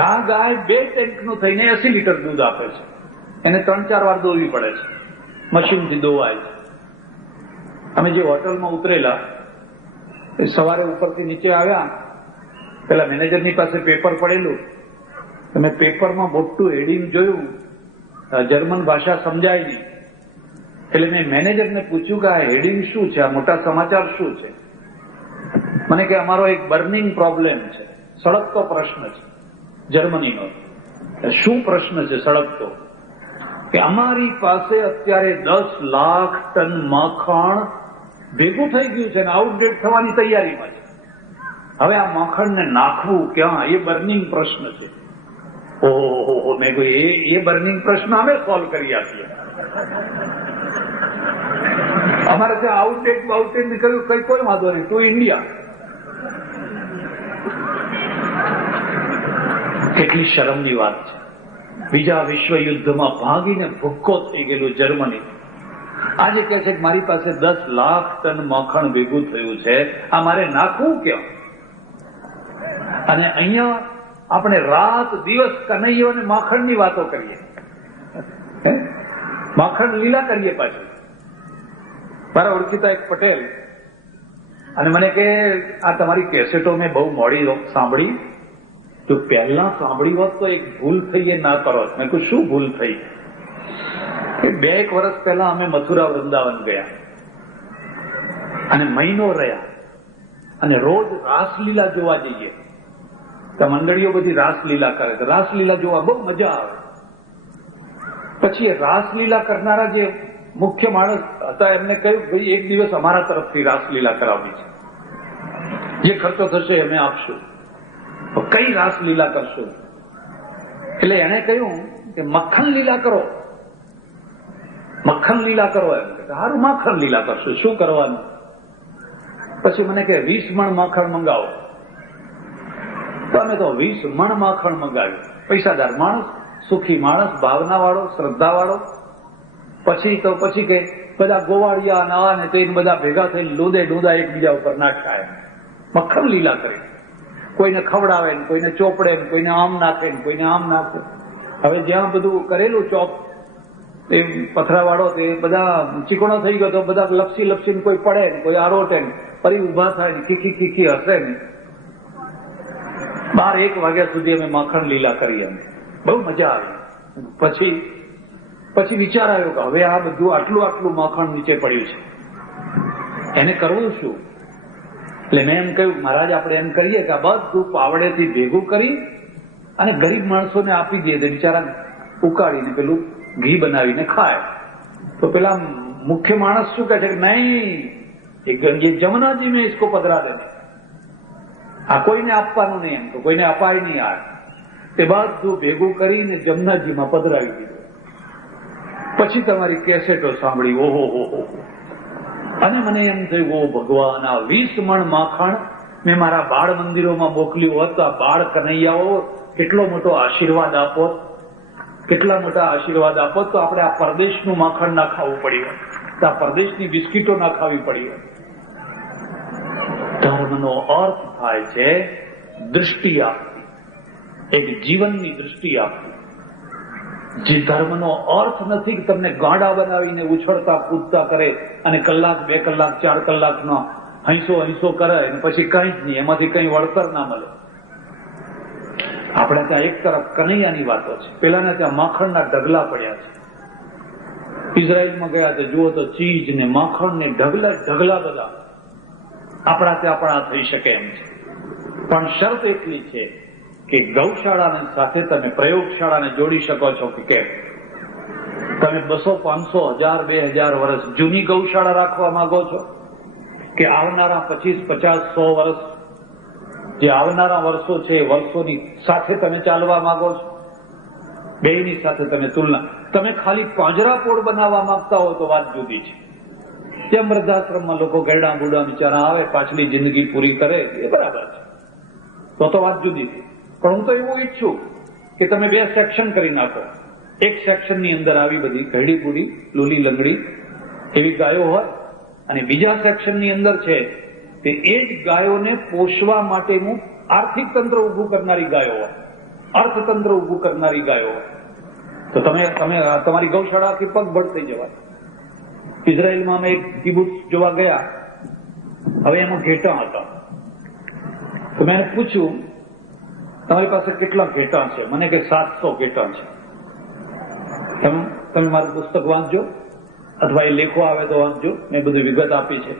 આ ગાય 2 ટેન્કનું થઈને 80 લીટર દૂધ આપે છે. એને 3-4 વાર દોવી પડે છે, મશીનથી દોવાય છે. અમે જે હોટલમાં ઉતરેલા, સવારે ઉપરથી નીચે આવ્યા, પેલા મેનેજરની પાસે પેપર પડેલું, તમે પેપરમાં મોટું હેડિંગ જોયું, જર્મન ભાષા સમજાય નહીં. એટલે મેં મેનેજરને પૂછ્યું કે આ હેડિંગ શું છે, આ મોટા સમાચાર શું છે? મને કે અમારો એક બર્નિંગ પ્રોબ્લેમ છે, સળગતો પ્રશ્ન છે જર્મનીનો. શું પ્રશ્ન છે સળગતો? કે અમારી પાસે અત્યારે 10 લાખ ટન માખણ ભેગું થઈ ગયું છે ને આઉટડેટ થવાની તૈયારીમાં છે. હવે આ માખણને નાખવું ક્યાં, એ બર્નિંગ પ્રશ્ન છે. ઓહો, મેં કહ્યું એ બર્નિંગ પ્રશ્ન અમે સોલ્વ કરી આપીએ. અમારે ત્યાં આઉટડેટ નીકળ્યું, કઈ કોઈ વાંધો નહીં, ટુ ઇન્ડિયા. કેટલી શરમની વાત છે. બીજા વિશ્વયુદ્ધમાં ભાગીને ભૂક્કો થઈ ગયેલું જર્મની આજે કહે છે કે મારી પાસે 10 લાખ ટન માખણ ભેગું થયું છે, આ મારે નાખવું ક્યાં? અને અહીંયા આપણે રાત દિવસ કનૈયોને માખણની વાતો કરીએ, માખણ લીલા કરીએ પાછું. મારા ઓળખીતા એક પટેલ, અને મને કે આ તમારી કેસેટો મેં બહુ મોડી સાંભળી, જો પહેલા સાંભળી હોત તો એક ભૂલ થઈ એ ના કરો. મેં કહ્યું શું ભૂલ થઈ? 2-1 વર્ષ પહેલા અમે મથુરા વૃંદાવન ગયા અને મહિનો રહ્યા, અને રોજ રાસલીલા જોવા જઈએ. તો મંડળીઓ બધી રાસલીલા કરે, તો રાસલીલા જોવા બહુ મજા આવે. પછી રાસલીલા કરનારા જે મુખ્ય માણસ હતા એમને કહ્યું, ભાઈ એક દિવસ અમારા તરફથી રાસલીલા કરાવવી છે, જે ખર્ચો થશે અમે આપશું. કઈ રાસલીલા કરશો? એટલે એને કહ્યું કે મક્ખન લીલા કરો. મક્ખન માખણ લીલા કરવા એમ કે સારું માખણ લીલા કરશું, શું કરવાનું? પછી મને કે 20 મણ માખણ મંગાવો. તો અમે તો 20 મણ માખણ મંગાવ્યું. પૈસાદાર માણસ, સુખી માણસ, ભાવના વાળો, શ્રદ્ધા વાળો. પછી કે બધા ગોવાળિયા ના ને તે બધા ભેગા થઈને ડૂંદા એકબીજા ઉપર નાખાય, મક્ખન લીલા કરી. કોઈને ખવડાવે ને, કોઈને ચોપડે ને, કોઈને આમ નાખે ને, કોઈને આમ નાખે. હવે જ્યાં બધું કરેલું ચોપ એ પથરાવાળો તે બધા ચીકણો થઈ ગયો તો બધા લપસીને કોઈ પડે ને, કોઈ આરોટે ને, ફરી ઉભા થાય ને, કીકી હસે ને. 12-1 વાગ્યા સુધી અમે માખણ લીલા કરી. અમે બહુ મજા આવી. પછી વિચાર આવ્યો કે હવે આ બધું આટલું માખણ નીચે પડ્યું છે, એને કરવું શું? એટલે મેં એમ કહ્યું, મહારાજ આપણે એમ કરીએ કે આ બધું પાવડેથી ભેગું કરી અને ગરીબ માણસોને આપી દઈએ તો બિચારા ઉકાળીને પેલું ઘી બનાવીને ખાય. તો પેલા મુખ્ય માણસ શું કહે છે કે નહીં, ये जमुनाजी में इसको पधरा देने, આ કોઈને આપવાનું નહીં. એમ તો કોઈને અપાય નહીં. આ તે બધું ભેગું કરીને જમનાજીમાં પધરાવી દીધું. પછી તમારી કેસેટો સાંભળી, ઓહો. અને મને એમ થયું, ઓ ભગવાન, આ 20 મણ માખણ મેં મારા બાળ મંદિરોમાં મોકલ્યું હોત તો આ બાળ કનૈયાઓ કેટલો મોટો આશીર્વાદ આપો, કેટલા મોટા આશીર્વાદ આપો. તો આપણે આ પરદેશનું માખણ ના ખાવું પડ્યું, તો આ પરદેશની બિસ્કીટો ના ખાવી પડી હોત. ધર્મનો અર્થ થાય છે દૃષ્ટિ આપવી, એક જીવનની દૃષ્ટિ આપવી. જે ધર્મનો અર્થ નથી કે તમને ગાંડા બનાવીને ઉછળતા કૂદતા કરે અને 1 કલાક 2 કલાક 4 કલાકનો હૈસો કરે અને પછી કંઈ જ નહીં, એમાંથી કંઈ વળતર ના મળે. આપણે ત્યાં એક તરફ કનૈયાની વાતો છે, પેલાના ત્યાં માખણના ઢગલા પડ્યા છે. ઇઝરાયલમાં ગયા તો જુઓ તો ચીજ ને માખણ ને ઢગલા બધા આપણા ત્યાં પણ આ થઈ શકે એમ છે. પણ શરત એટલી છે કે ગૌશાળાની સાથે તમે પ્રયોગશાળાને જોડી શકો છો કે કેમ. તમે 200, 500, 1000, 2000 વર્ષ જૂની ગૌશાળા રાખવા માંગો છો કે આવનારા 25, 50, 100 વર્ષ જે આવનારા વર્ષો છે એ વર્ષોની સાથે તમે ચાલવા માંગો છો? બેની સાથે તમે તુલના. તમે ખાલી પાંજરાપોળ બનાવવા માંગતા હો તો વાત જુદી છે. જેમ વૃદ્ધાશ્રમમાં લોકો ગરડા બુડા બિચારા આવે, પાછલી જિંદગી પૂરી કરે, એ બરાબર છે, તો વાત જુદી છે. પણ હું તો એવું ઈચ્છું કે તમે 2 સેક્શન કરી નાખો. એક સેક્શનની અંદર આવી બધી ઘરડી બુડી લૂલી લંગડી એવી ગાયો હોય, અને બીજા સેક્શનની અંદર છે તે એ જ ગાયોને પોષવા માટેનું આર્થિક તંત્ર ઉભું કરનારી ગાયો હોય, અર્થતંત્ર ઉભું કરનારી ગાયો હોય. તો તમે તમારી ગૌશાળાથી પગભર થઈ જવા. ઇઝરાયલમાં અમે એક કિબુત્સ જોવા ગયા. હવે એમાં ઘેટાં હતા. તો મેં પૂછ્યું, તમારી પાસે કેટલા ઘેટાં છે? મને કે 700 ઘેટાં છે. તમે મારું પુસ્તક વાંચજો અથવા એ લેખો આવે તો વાંચજો, મેં બધું વિગત આપી છે.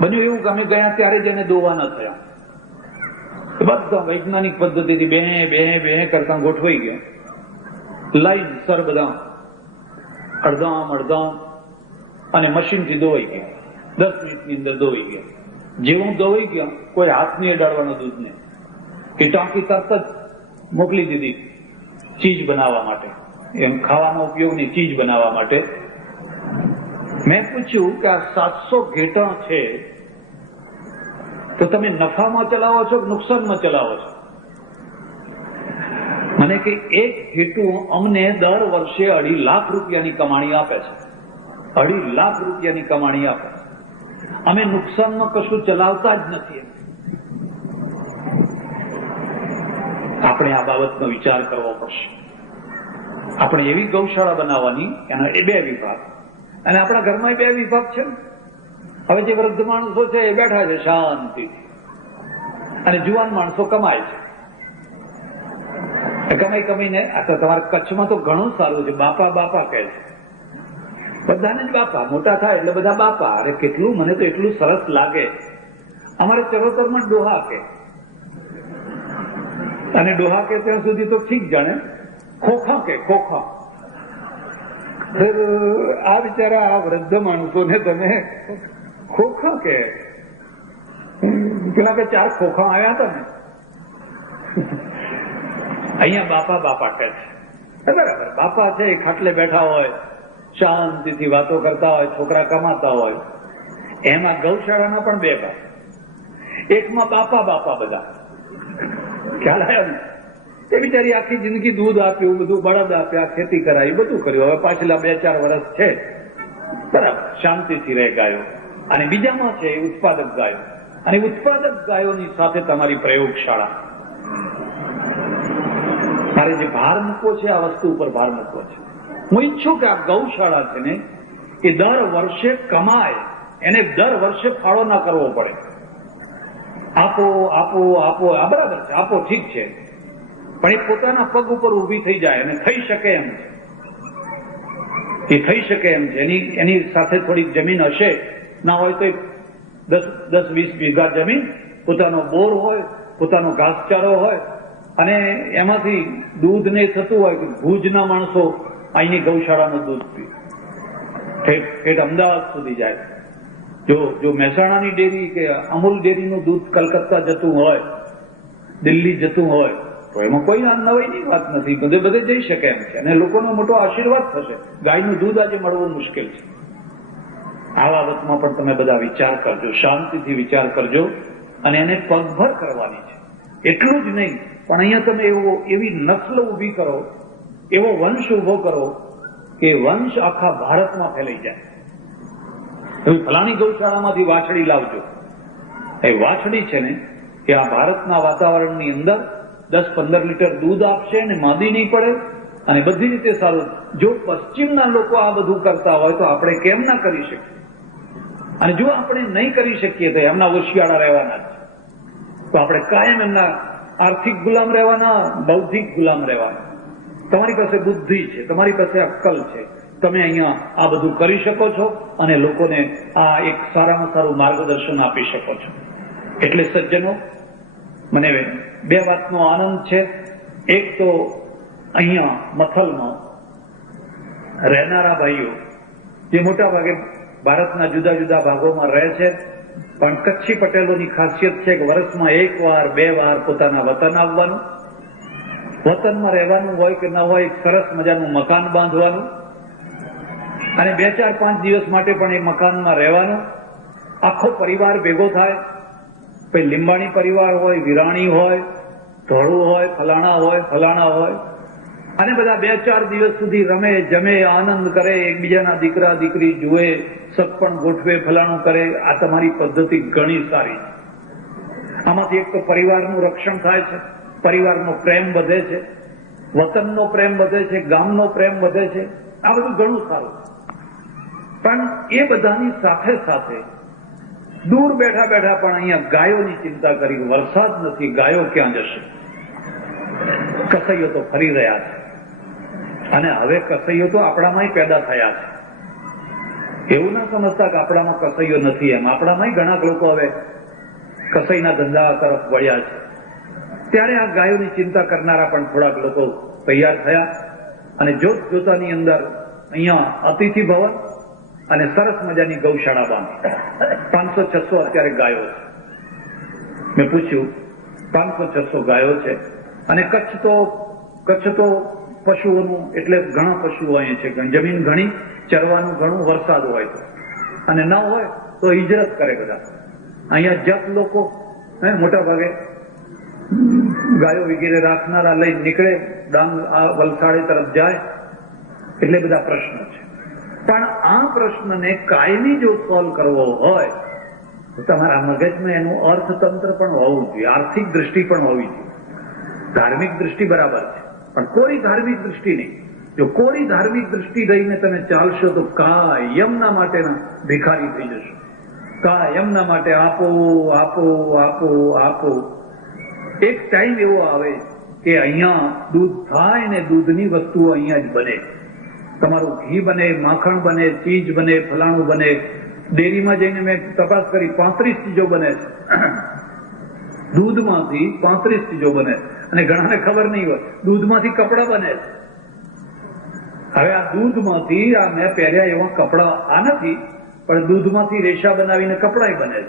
બન્યું એવું કે અમે ગયા ત્યારે જ એને દોવાના થયા. બધા વૈજ્ઞાનિક પદ્ધતિથી બે કરતા ગોઠવાઈ ગયા, લાઈન સર બધા અડધામ અને મશીનથી દોવાઈ ગયા. 10 મિનિટની અંદર દોવાઈ ગયા. જેવું દોવાઈ ગયા, કોઈ હાથ નહીં અડાડવાનો દૂધને, કે ટાંકી તરત જ મોકલી દીધી ચીજ બનાવવા માટે, એમ ખાવાનો ઉપયોગની ચીજ બનાવવા માટે. મેં પૂછ્યું કે આ 700 ઘેટાં છે તો તમે નફામાં ચલાવો છો કે નુકસાનમાં ચલાવો છો? મને કે એક ઘેટું અમને દર વર્ષે 2.5 લાખ રૂપિયાની કમાણી આપે છે. 2.5 લાખ રૂપિયાની કમાણી આપે છે. અમે નુકસાનમાં કશું ચલાવતા જ નથી. આપણે આ બાબતનો વિચાર કરવો પડશે. આપણે એવી ગૌશાળા બનાવવાની, એના 2 વિભાગ, અને આપણા ઘરમાં 2 વિભાગ છે. હવે જે વૃદ્ધ માણસો છે એ બેઠા છે શાંતિથી, અને જુવાન માણસો કમાય છે. કમાઈને તમારા કચ્છમાં તો ઘણું સારું છે, બાપા કહે છે બધાને જ. બાપા મોટા થાય એટલે બધા બાપા. અરે કેટલું, મને તો એટલું સરસ લાગે. અમારે ચરોતરમાં ડોહા કે, અને ડોહા કે ત્યાં સુધી તો ઠીક જાણે, ખોખા કે ખોખા. આ બિચારા આ વૃદ્ધ માણસોને તમે ખોખા કે, પેલા કે 4 ખોખા આવ્યા હતા ને, અહીંયા બાપા કહે છે. બરાબર, બાપા છે એ ખાટલે બેઠા હોય, શાંતિથી વાતો કરતા હોય, છોકરા કમાતા હોય. એમાં ગૌશાળાના પણ બે ભાગ. એકમાં બાપા બાપા બધા ખ્યાલ આવ્યો ને? એ બિચારી આખી જિંદગી દૂધ આપ્યું, બધું બળદ આપ્યા, ખેતી કરાવી, બધું કર્યું. હવે પાછલા 2-4 વર્ષ છે બરાબર શાંતિથી રહે ગાયો. અને બીજામાં છે ઉત્પાદક ગાયો. અને ઉત્પાદક ગાયોની સાથે તમારી પ્રયોગશાળા. મારે જે ભાર મૂકવો છે આ વસ્તુ ઉપર ભાર મૂકવો છે. હું ઈચ્છું કે આ ગૌશાળા છે ને એ દર વર્ષે કમાય, એને દર વર્ષે ફાળો ના કરવો પડે. આપો આપો આપો આ બરાબર છે, આપો ઠીક છે, પણ એ પોતાના પગ ઉપર ઊભી થઈ જાય અને થઈ શકે એમ છે. એ થઈ શકે એમ છે. એની સાથે થોડીક જમીન હશે, ના હોય તો 10-20 વીઘા જમીન, પોતાનો બોર હોય, પોતાનો ઘાસચારો હોય, અને એમાંથી દૂધ ને થતું હોય કે ભુજના માણસો અહીંની ગૌશાળાનું દૂધ પી, ઠેઠ અમદાવાદ સુધી જાય. જો મહેસાણાની ડેરી કે અમૂલ ડેરીનું દૂધ કલકત્તા જતું હોય, દિલ્હી જતું હોય, તો એમાં કોઈ નવાઈની વાત નથી. બધે જઈ શકે એમ છે. અને લોકોનો મોટો આશીર્વાદ થશે. ગાયનું દૂધ આજે મળવું મુશ્કેલ છે. આ બાબતમાં પણ તમે બધા વિચાર કરજો, શાંતિથી વિચાર કરજો, અને એને પગભર કરવાની છે. એટલું જ નહીં, પણ અહીંયા તમે એવી નસ્લ ઉભી કરો, એવો વંશ ઉભો કરો કે વંશ આખા ભારતમાં ફેલાઈ જાય. એવી ફલાણી ગૌશાળામાંથી વાછડી લાવજો. એ વાછડી છે ને કે આ ભારતના વાતાવરણની અંદર 10-15 લીટર દૂધ આપશે ને માદી નહીં પડે, અને બધી રીતે સારું. જો પશ્ચિમના લોકો આ બધું કરતા હોય તો આપણે કેમ ના કરી શકીએ? અને જો આપણે નહીં કરી શકીએ તો એમના ઓશિયાળા રહેવાના છે. તો આપણે કાયમ એમના આર્થિક ગુલામ રહેવાના, બૌદ્ધિક ગુલામ રહેવાના. તમારી પાસે બુદ્ધિ છે, તમારી પાસે અક્કલ છે, તમે અહીંયા આ બધું કરી શકો છો અને લોકોને આ એક સારામાં સારું માર્ગદર્શન આપી શકો છો. એટલે સજ્જનો, મને 2 વાતનો આનંદ છે. એક તો અહીંયા મથલમાં રહેનારા ભાઈઓ જે મોટા ભાગે ભારતના જુદા જુદા ભાગોમાં રહે છે, પણ કચ્છી પટેલોની ખાસિયત છે કે વર્ષમાં 1 વાર 2 વાર પોતાના વતન આવવાનું, વતનમાં રહેવાનું હોય કે ન હોય, એક સરસ મજાનું મકાન બાંધવાનું, અને 2-4-5 દિવસ માટે પણ એ મકાનમાં રહેવાનું. આખો પરિવાર ભેગો થાય. પછી લીંબાણી પરિવાર હોય, વિરાણી હોય, ધોળું હોય, ફલાણા હોય, અને બધા 2-4 દિવસ સુધી રમે, જમે, આનંદ કરે, એકબીજાના દીકરા દીકરી જુએ, સગપણ ગોઠવે, ફલાણું કરે. આ તમારી પદ્ધતિ ઘણી સારી છે. આમાંથી એક તો પરિવારનું રક્ષણ થાય છે, પરિવારનો પ્રેમ વધે છે, વતનનો પ્રેમ વધે છે, ગામનો પ્રેમ વધે છે. આ બધું ઘણું સારું. પણ એ બધાની સાથે સાથે દૂર બેઠા બેઠા પણ અહીંયા ગાયોની ચિંતા કરી. વરસાદ નથી, ગાયો ક્યાં જશે? કસૈયો તો ફરી રહ્યા છે, અને હવે કસૈયો તો આપણામાં પેદા થયા છે. એવું ના સમજતા કે આપણામાં કસૈયો નથી. એમ આપણામાં ઘણા લોકો હવે કસૈના ધંધા તરફ વળ્યા છે. ત્યારે આ ગાયોની ચિંતા કરનારા પણ થોડાક લોકો તૈયાર થયા, અને જોતાની અંદર અહીંયા અતિથિ ભવન અને સરસ મજાની ગૌશાળા બાંધી. 500-600 અત્યારે ગાયો છે. મેં પૂછ્યું, 500-600 ગાયો છે. અને કચ્છ તો પશુઓનું, એટલે ઘણા પશુઓ અહીંયા છે. જમીન ઘણી, ચરવાનું ઘણું, વરસાદ હોય તો, અને ન હોય તો હિજરત કરે બધા. અહીંયા જપ લોકો મોટા ભાગે ગાયો વગેરે રાખનારા લઈ નીકળે, ડાંગ વલસાડે તરફ જાય. એટલે બધા પ્રશ્નો છે. પણ આ પ્રશ્નને કાયમી જો સોલ્વ કરવો હોય તો તમારા મગજમાં એનું અર્થતંત્ર પણ હોવું જોઈએ, આર્થિક દ્રષ્ટિ પણ હોવી જોઈએ. ધાર્મિક દ્રષ્ટિ બરાબર છે, પણ કોરી ધાર્મિક દ્રષ્ટિ નહીં. જો કોરી ધાર્મિક દ્રષ્ટિ રહીને તમે ચાલશો તો કાયમના માટેના ભિખારી થઈ જશો. કાયમના માટે આપો આપો આપો આપો. એક ટાઈમ એવો આવે કે અહીંયા દૂધ થાય ને દૂધની વસ્તુઓ અહીંયા જ બને. તમારું ઘી બને, માખણ બને, ચીજ બને, ફલાણું બને. ડેરીમાં જઈને મેં તપાસ કરી, 35 ચીજો બને છે. દૂધમાંથી 35 ચીજો બને. અને ઘણાને ખબર નહીં હોય દૂધમાંથી કપડા બને છે. હવે આ દૂધમાંથી આ મેં પહેર્યા એવા કપડા આ નથી, પણ દૂધમાંથી રેશા બનાવીને કપડાય બને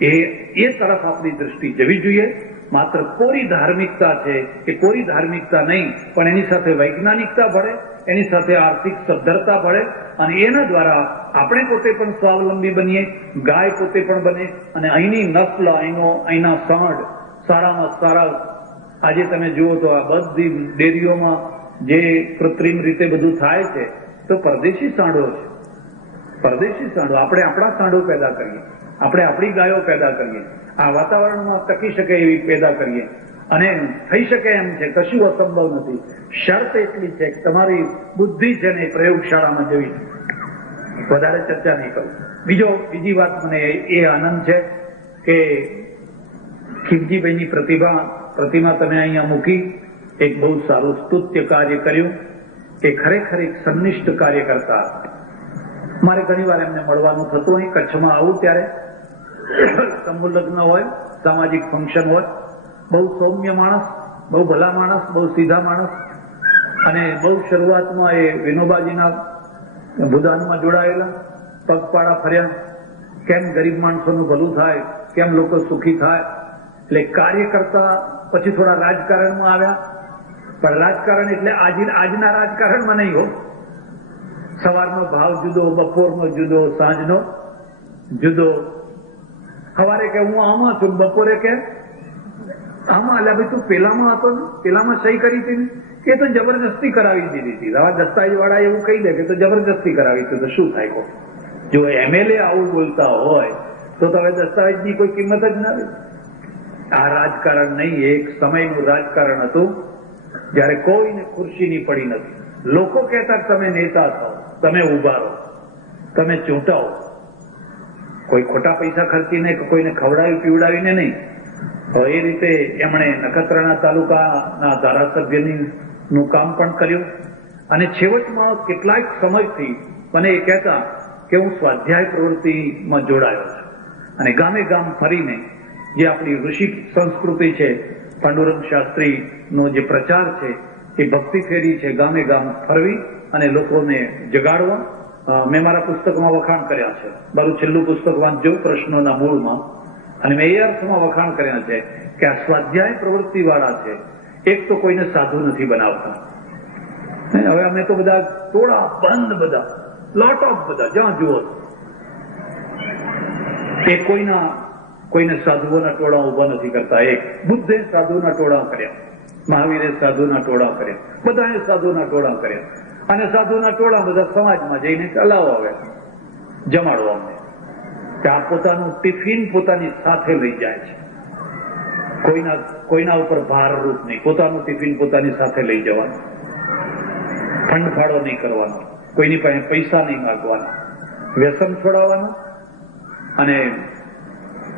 છે. એ તરફ આપણી દ્રષ્ટિ જવી જોઈએ. માત્ર કોરી ધાર્મિકતા છે કે કોરી ધાર્મિકતા નહીં, પણ એની સાથે વૈજ્ઞાનિકતા ભળે, એની સાથે આર્થિક સદ્ધરતા પડે અને એના દ્વારા આપણે પોતે પણ સ્વાવલંબી બનીએ, ગાય પોતે પણ બને અને અહીંની નસ્લ, અહીંના સાંડ સારામાં સારા. આજે તમે જુઓ તો આ બધી ડેરીઓમાં જે કૃત્રિમ રીતે બધું થાય છે તો પરદેશી સાંડો છે, પરદેશી સાંડો. આપણે આપણા સાંડો પેદા કરીએ, આપણે આપણી ગાયો પેદા કરીએ, આ વાતાવરણમાં ટકી શકે એવી પેદા કરીએ અને થઈ શકે એમ છે. કશું અસંભવ નથી. શરત એટલી છે કે તમારી બુદ્ધિ છે ને પ્રયોગશાળામાં જવી. વધારે ચર્ચા નહીં કરું. બીજી વાત મને એ આનંદ છે કે ખીમજીભાઈની પ્રતિમા તમે અહીંયા મૂકી, એક બહુ સારું સ્તુત્ય કાર્ય કર્યું. એ ખરેખર એક સંનિષ્ઠ કાર્ય કરતા. મારે ઘણી વાર એમને મળવાનું થતું. અહીં કચ્છમાં આવું ત્યારે સમૂહ લગ્ન હોય, સામાજિક ફંક્શન હોય, બહુ સૌમ્ય માણસ, બહુ ભલા માણસ, બહુ સીધા માણસ અને બહુ શરૂઆતમાં એ વિનોબાજીના ભૂદાનમાં જોડાયેલા, પગપાળા ફર્યા, કેમ ગરીબ માણસોનું ભલું થાય, કેમ લોકો સુખી થાય. એટલે કાર્ય કરતા પછી થોડા રાજકારણમાં આવ્યા. પણ રાજકારણ એટલે આજના રાજકારણમાં નહીં હો. સવારનો ભાવ જુદો, બપોરનો જુદો, સાંજનો જુદો. સવારે કે હું આમાં છું, બપોરે કે આમાં. એટલે ભાઈ તું પેલામાં હતો ને, પેલામાં સહી કરી હતી ને, કે તો જબરજસ્તી કરાવી દીધી હતી. આવા દસ્તાવેજ વાળા એવું કહી દે કે તો જબરજસ્તી કરાવી હતી, તો શું થાય? કહો, જો એમએલએ આવું બોલતા હોય તો હવે દસ્તાવેજની કોઈ કિંમત જ ના રહે. આ રાજકારણ નહીં, એક સમયનું રાજકારણ હતું જયારે કોઈને ખુરશીની પડી નથી. લોકો કહેતા તમે નેતા થાઓ, તમે ઉભા રહો, તમે ચૂંટાઓ. કોઈ ખોટા પૈસા ખર્ચીને કોઈને ખવડાવી પીવડાવીને નહીં. એ રીતે એમણે નખત્રાણા તાલુકાના ધારાસભ્યનું કામ પણ કર્યું અને છેવટમાં કેટલાક સમયથી મને એ કહેતા કે હું સ્વાધ્યાય પ્રવૃત્તિમાં જોડાયો છું અને ગામે ગામ ફરીને જે આપણી ઋષિ સંસ્કૃતિ છે, પાંડુરંગ શાસ્ત્રીનો જે પ્રચાર છે, એ ભક્તિ ફેરી છે, ગામે ગામ ફરવી અને લોકોને જગાડવા. મેં મારા પુસ્તકમાં વખાણ કર્યા છે. મારું છેલ્લું પુસ્તક વાંચજો, પ્રશ્નોના મૂળમાં. અને મેં એ અર્થમાં વખાણ કર્યા છે કે આ સ્વાધ્યાય પ્રવૃત્તિ વાળા છે, એક તો કોઈને સાધુ નથી બનાવતા. હવે અમે તો બધા ટોળા બંધ, બધા લોટ ઓફ, બધા જ્યાં જુઓ એ કોઈને સાધુઓના ટોળા ઉભા નથી કરતા. એક બુદ્ધે સાધુના ટોળા કર્યા, મહાવીરે સાધુના ટોળા કર્યા, બધાએ સાધુના ટોળા કર્યા અને સાધુના ટોળા બધા સમાજમાં જઈને ચલાવો આવે, જમાડો અમને. આ પોતાનું ટિફિન પોતાની સાથે લઈ જાય છે, કોઈના ઉપર ભારરૂપ નહીં. પોતાનું ટિફિન પોતાની સાથે લઈ જવાનું, ફંડફાળો નહીં કરવાનો, કોઈની પાસે પૈસા નહીં માંગવાના, વ્યસન છોડાવવાનું અને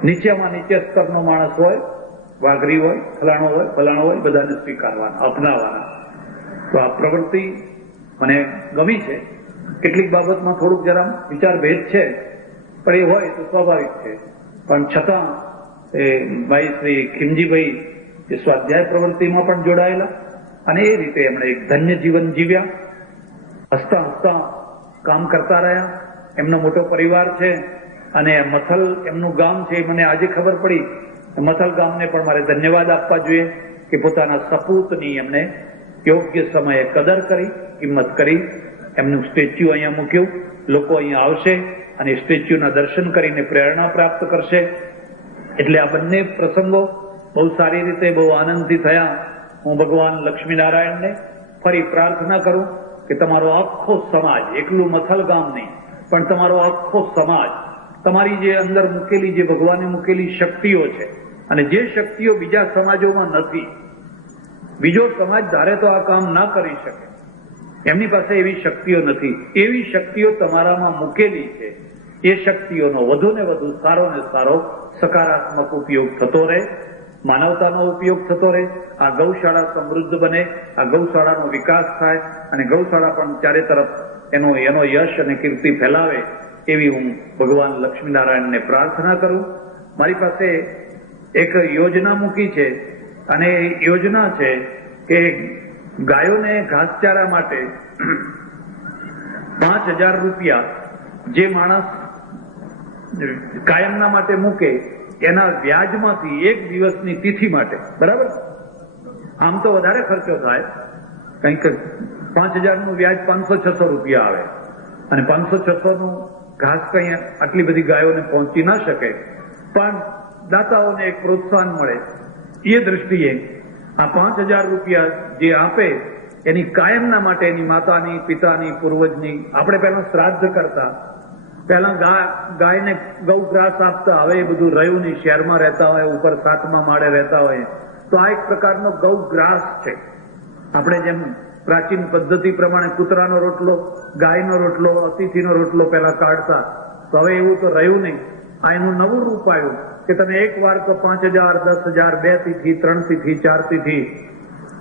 નીચેમાં નીચે સ્તરનો માણસ હોય, વાઘરી હોય, ફલાણો હોય, બધાને સ્વીકારવાના, અપનાવવાના. તો આ પ્રવૃત્તિ મને ગમી છે. કેટલીક બાબતમાં થોડુંક જરા વિચાર ભેદ છે, પણ એ હોય તો સ્વાભાવિક છે. પણ છતાં એ ભાઈ શ્રી ખીમજીભાઈ એ સ્વાધ્યાય પ્રવૃત્તિમાં પણ જોડાયેલા અને એ રીતે એમણે એક ધન્ય જીવન જીવ્યા. હસતા હસતા કામ કરતા રહ્યા. એમનો મોટો પરિવાર છે અને મથલ એમનું ગામ છે. મને આજે ખબર પડી. મથલ ગામને પણ મારે ધન્યવાદ આપવા જોઈએ કે પોતાના સપૂતની એમને યોગ્ય સમયે કદર કરી, કિંમત કરી. એમનું સ્ટેચ્યુ અહીંયા મૂક્યું. લોકો અહીંયા આવશે અને સ્ટેચ્યુના દર્શન કરીને પ્રેરણા પ્રાપ્ત કરશે. એટલે આ બંને પ્રસંગો બહુ સારી રીતે, બહુ આનંદથી થયા. હું ભગવાન લક્ષ્મીનારાયણને ફરી પ્રાર્થના કરું કે તમારો આખો સમાજ, એકલું મથલ ગામ નહીં પણ તમારો આખો સમાજ, તમારી જે અંદર મૂકેલી, જે ભગવાને મૂકેલી શક્તિઓ છે અને જે શક્તિઓ બીજા સમાજોમાં નથી, બીજો સમાજ ધારે તો આ કામ ના કરી શકે, એમની પાસે એવી શક્તિઓ નથી, એવી શક્તિઓ તમારામાં મૂકેલી છે. એ શક્તિઓનો વધુ ને વધુ સારો ને સારો સકારાત્મક ઉપયોગ થતો રહે, માનવતાનો ઉપયોગ થતો રહે. આ ગૌશાળા સમૃદ્ધ બને, આ ગૌશાળાનો વિકાસ થાય અને ગૌશાળા પણ ચારે તરફ એનો યશ અને કીર્તિ ફેલાવે, એવી હું ભગવાન લક્ષ્મીનારાયણને પ્રાર્થના કરું. મારી પાસે એક યોજના મૂકી છે અને યોજના છે કે ગાયોને ઘાસચારા માટે 5,000 રૂપિયા જે માણસ કાયમના માટે મૂકે એના વ્યાજમાંથી એક દિવસની તિથિ માટે, બરાબર? આમ તો વધારે ખર્ચો થાય, કંઈક 5,000 નું વ્યાજ 500-600 રૂપિયા આવે અને 500-600 નું ઘાસ કઈ આટલી બધી ગાયોને પહોંચી ના શકે, પણ દાતાઓને એક પ્રોત્સાહન મળે એ દ્રષ્ટિએ આ 5,000 રૂપિયા જે આપે એની કાયમના માટે એની માતાની, પિતાની, પૂર્વજની, આપણે પહેલા શ્રાદ્ધ કરતા, પહેલા ગાયને ગૌગ્રાસ આપતા, હવે એ બધું રહ્યું નહીં, શહેરમાં રહેતા હોય, ઉપર 7મા માળે રહેતા હોય, તો આ એક પ્રકારનો ગૌગ્રાસ છે. આપણે જેમ પ્રાચીન પદ્ધતિ પ્રમાણે કૂતરાનો રોટલો, ગાયનો રોટલો, અતિથિનો રોટલો પહેલા કાઢતા, તો હવે એવું તો રહ્યું નહીં. આ એનું નવું રૂપ આવ્યું કે તમે એક વાર તો 5,000, 10,000, 2 તિથિ, 3 તિથિ, 4 તિથિ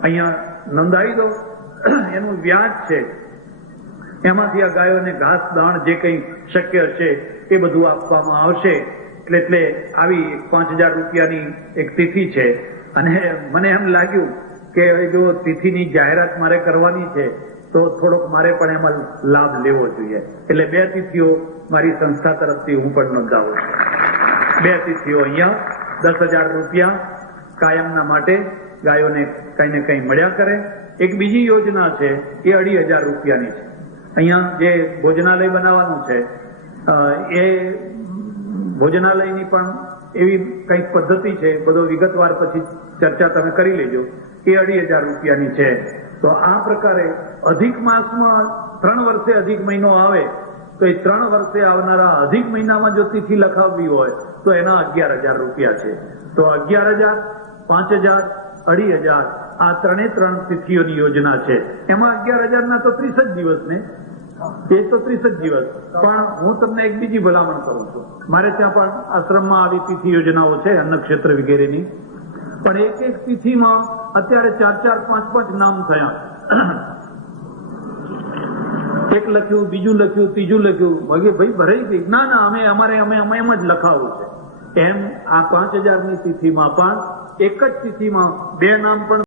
અહીંયા નોંધાવી દો. એનું વ્યાજ છે, એમાંથી આ ગાયોને ઘાસ, દાણ જે કંઈ શક્ય છે એ બધું આપવામાં આવશે. એટલે આવી 5,000 રૂપિયાની એક તિથિ છે. અને મને એમ લાગ્યું કે જો તિથિની જાહેરાત મારે કરવાની છે તો થોડોક મારે પણ એમાં લાભ લેવો જોઈએ. એટલે 2 તિથિઓ મારી સંસ્થા તરફથી હું પણ નોંધાવું છું. 2 તિથિઓ અહીંયા 10,000 રૂપિયા કાયમના માટે ગાયોને કઈ ને કઈ મળ્યા કરે. એક બીજી યોજના છે એ 2,500 રૂપિયાની છે. અહીંયા જે ભોજનાલય બનાવવાનું છે એ ભોજનાલયની પણ એવી કંઈક પદ્ધતિ છે, બધો વિગતવાર પછી ચર્ચા તમે કરી લેજો. એ 2,500 રૂપિયાની છે. તો આ પ્રકારે અધિક માસમાં 3 વર્ષે અધિક મહિનો આવે તો એ 3 વર્ષે આવનારા અધિક મહિનામાં જો તિથિ લખાવવી હોય તો એના 11,000 રૂપિયા છે. તો 11,000, 5,000, 2,500 આ 3 તિથિઓની યોજના છે. એમાં 11,000 ના તો 30 જ દિવસ ને, એ તો 30 જ દિવસ. પણ હું તમને એક બીજી ભલામણ કરું છું. મારે ત્યાં પણ આશ્રમમાં આવી તિથિ યોજનાઓ છે, અન્નક્ષેત્ર વગેરેની. પણ એક તિથિમાં અત્યારે 4-4, 5-5 નામ થયા. એક લખ્યું, બીજું લખ્યું, ત્રીજું લખ્યું. ભાઈ ભરાઈ ગઈ. ના, અમે એમ જ લખાવું છે. એમ આ 5,000ની તિથિમાં પણ એક જ તિથિમાં 2 નામ પણ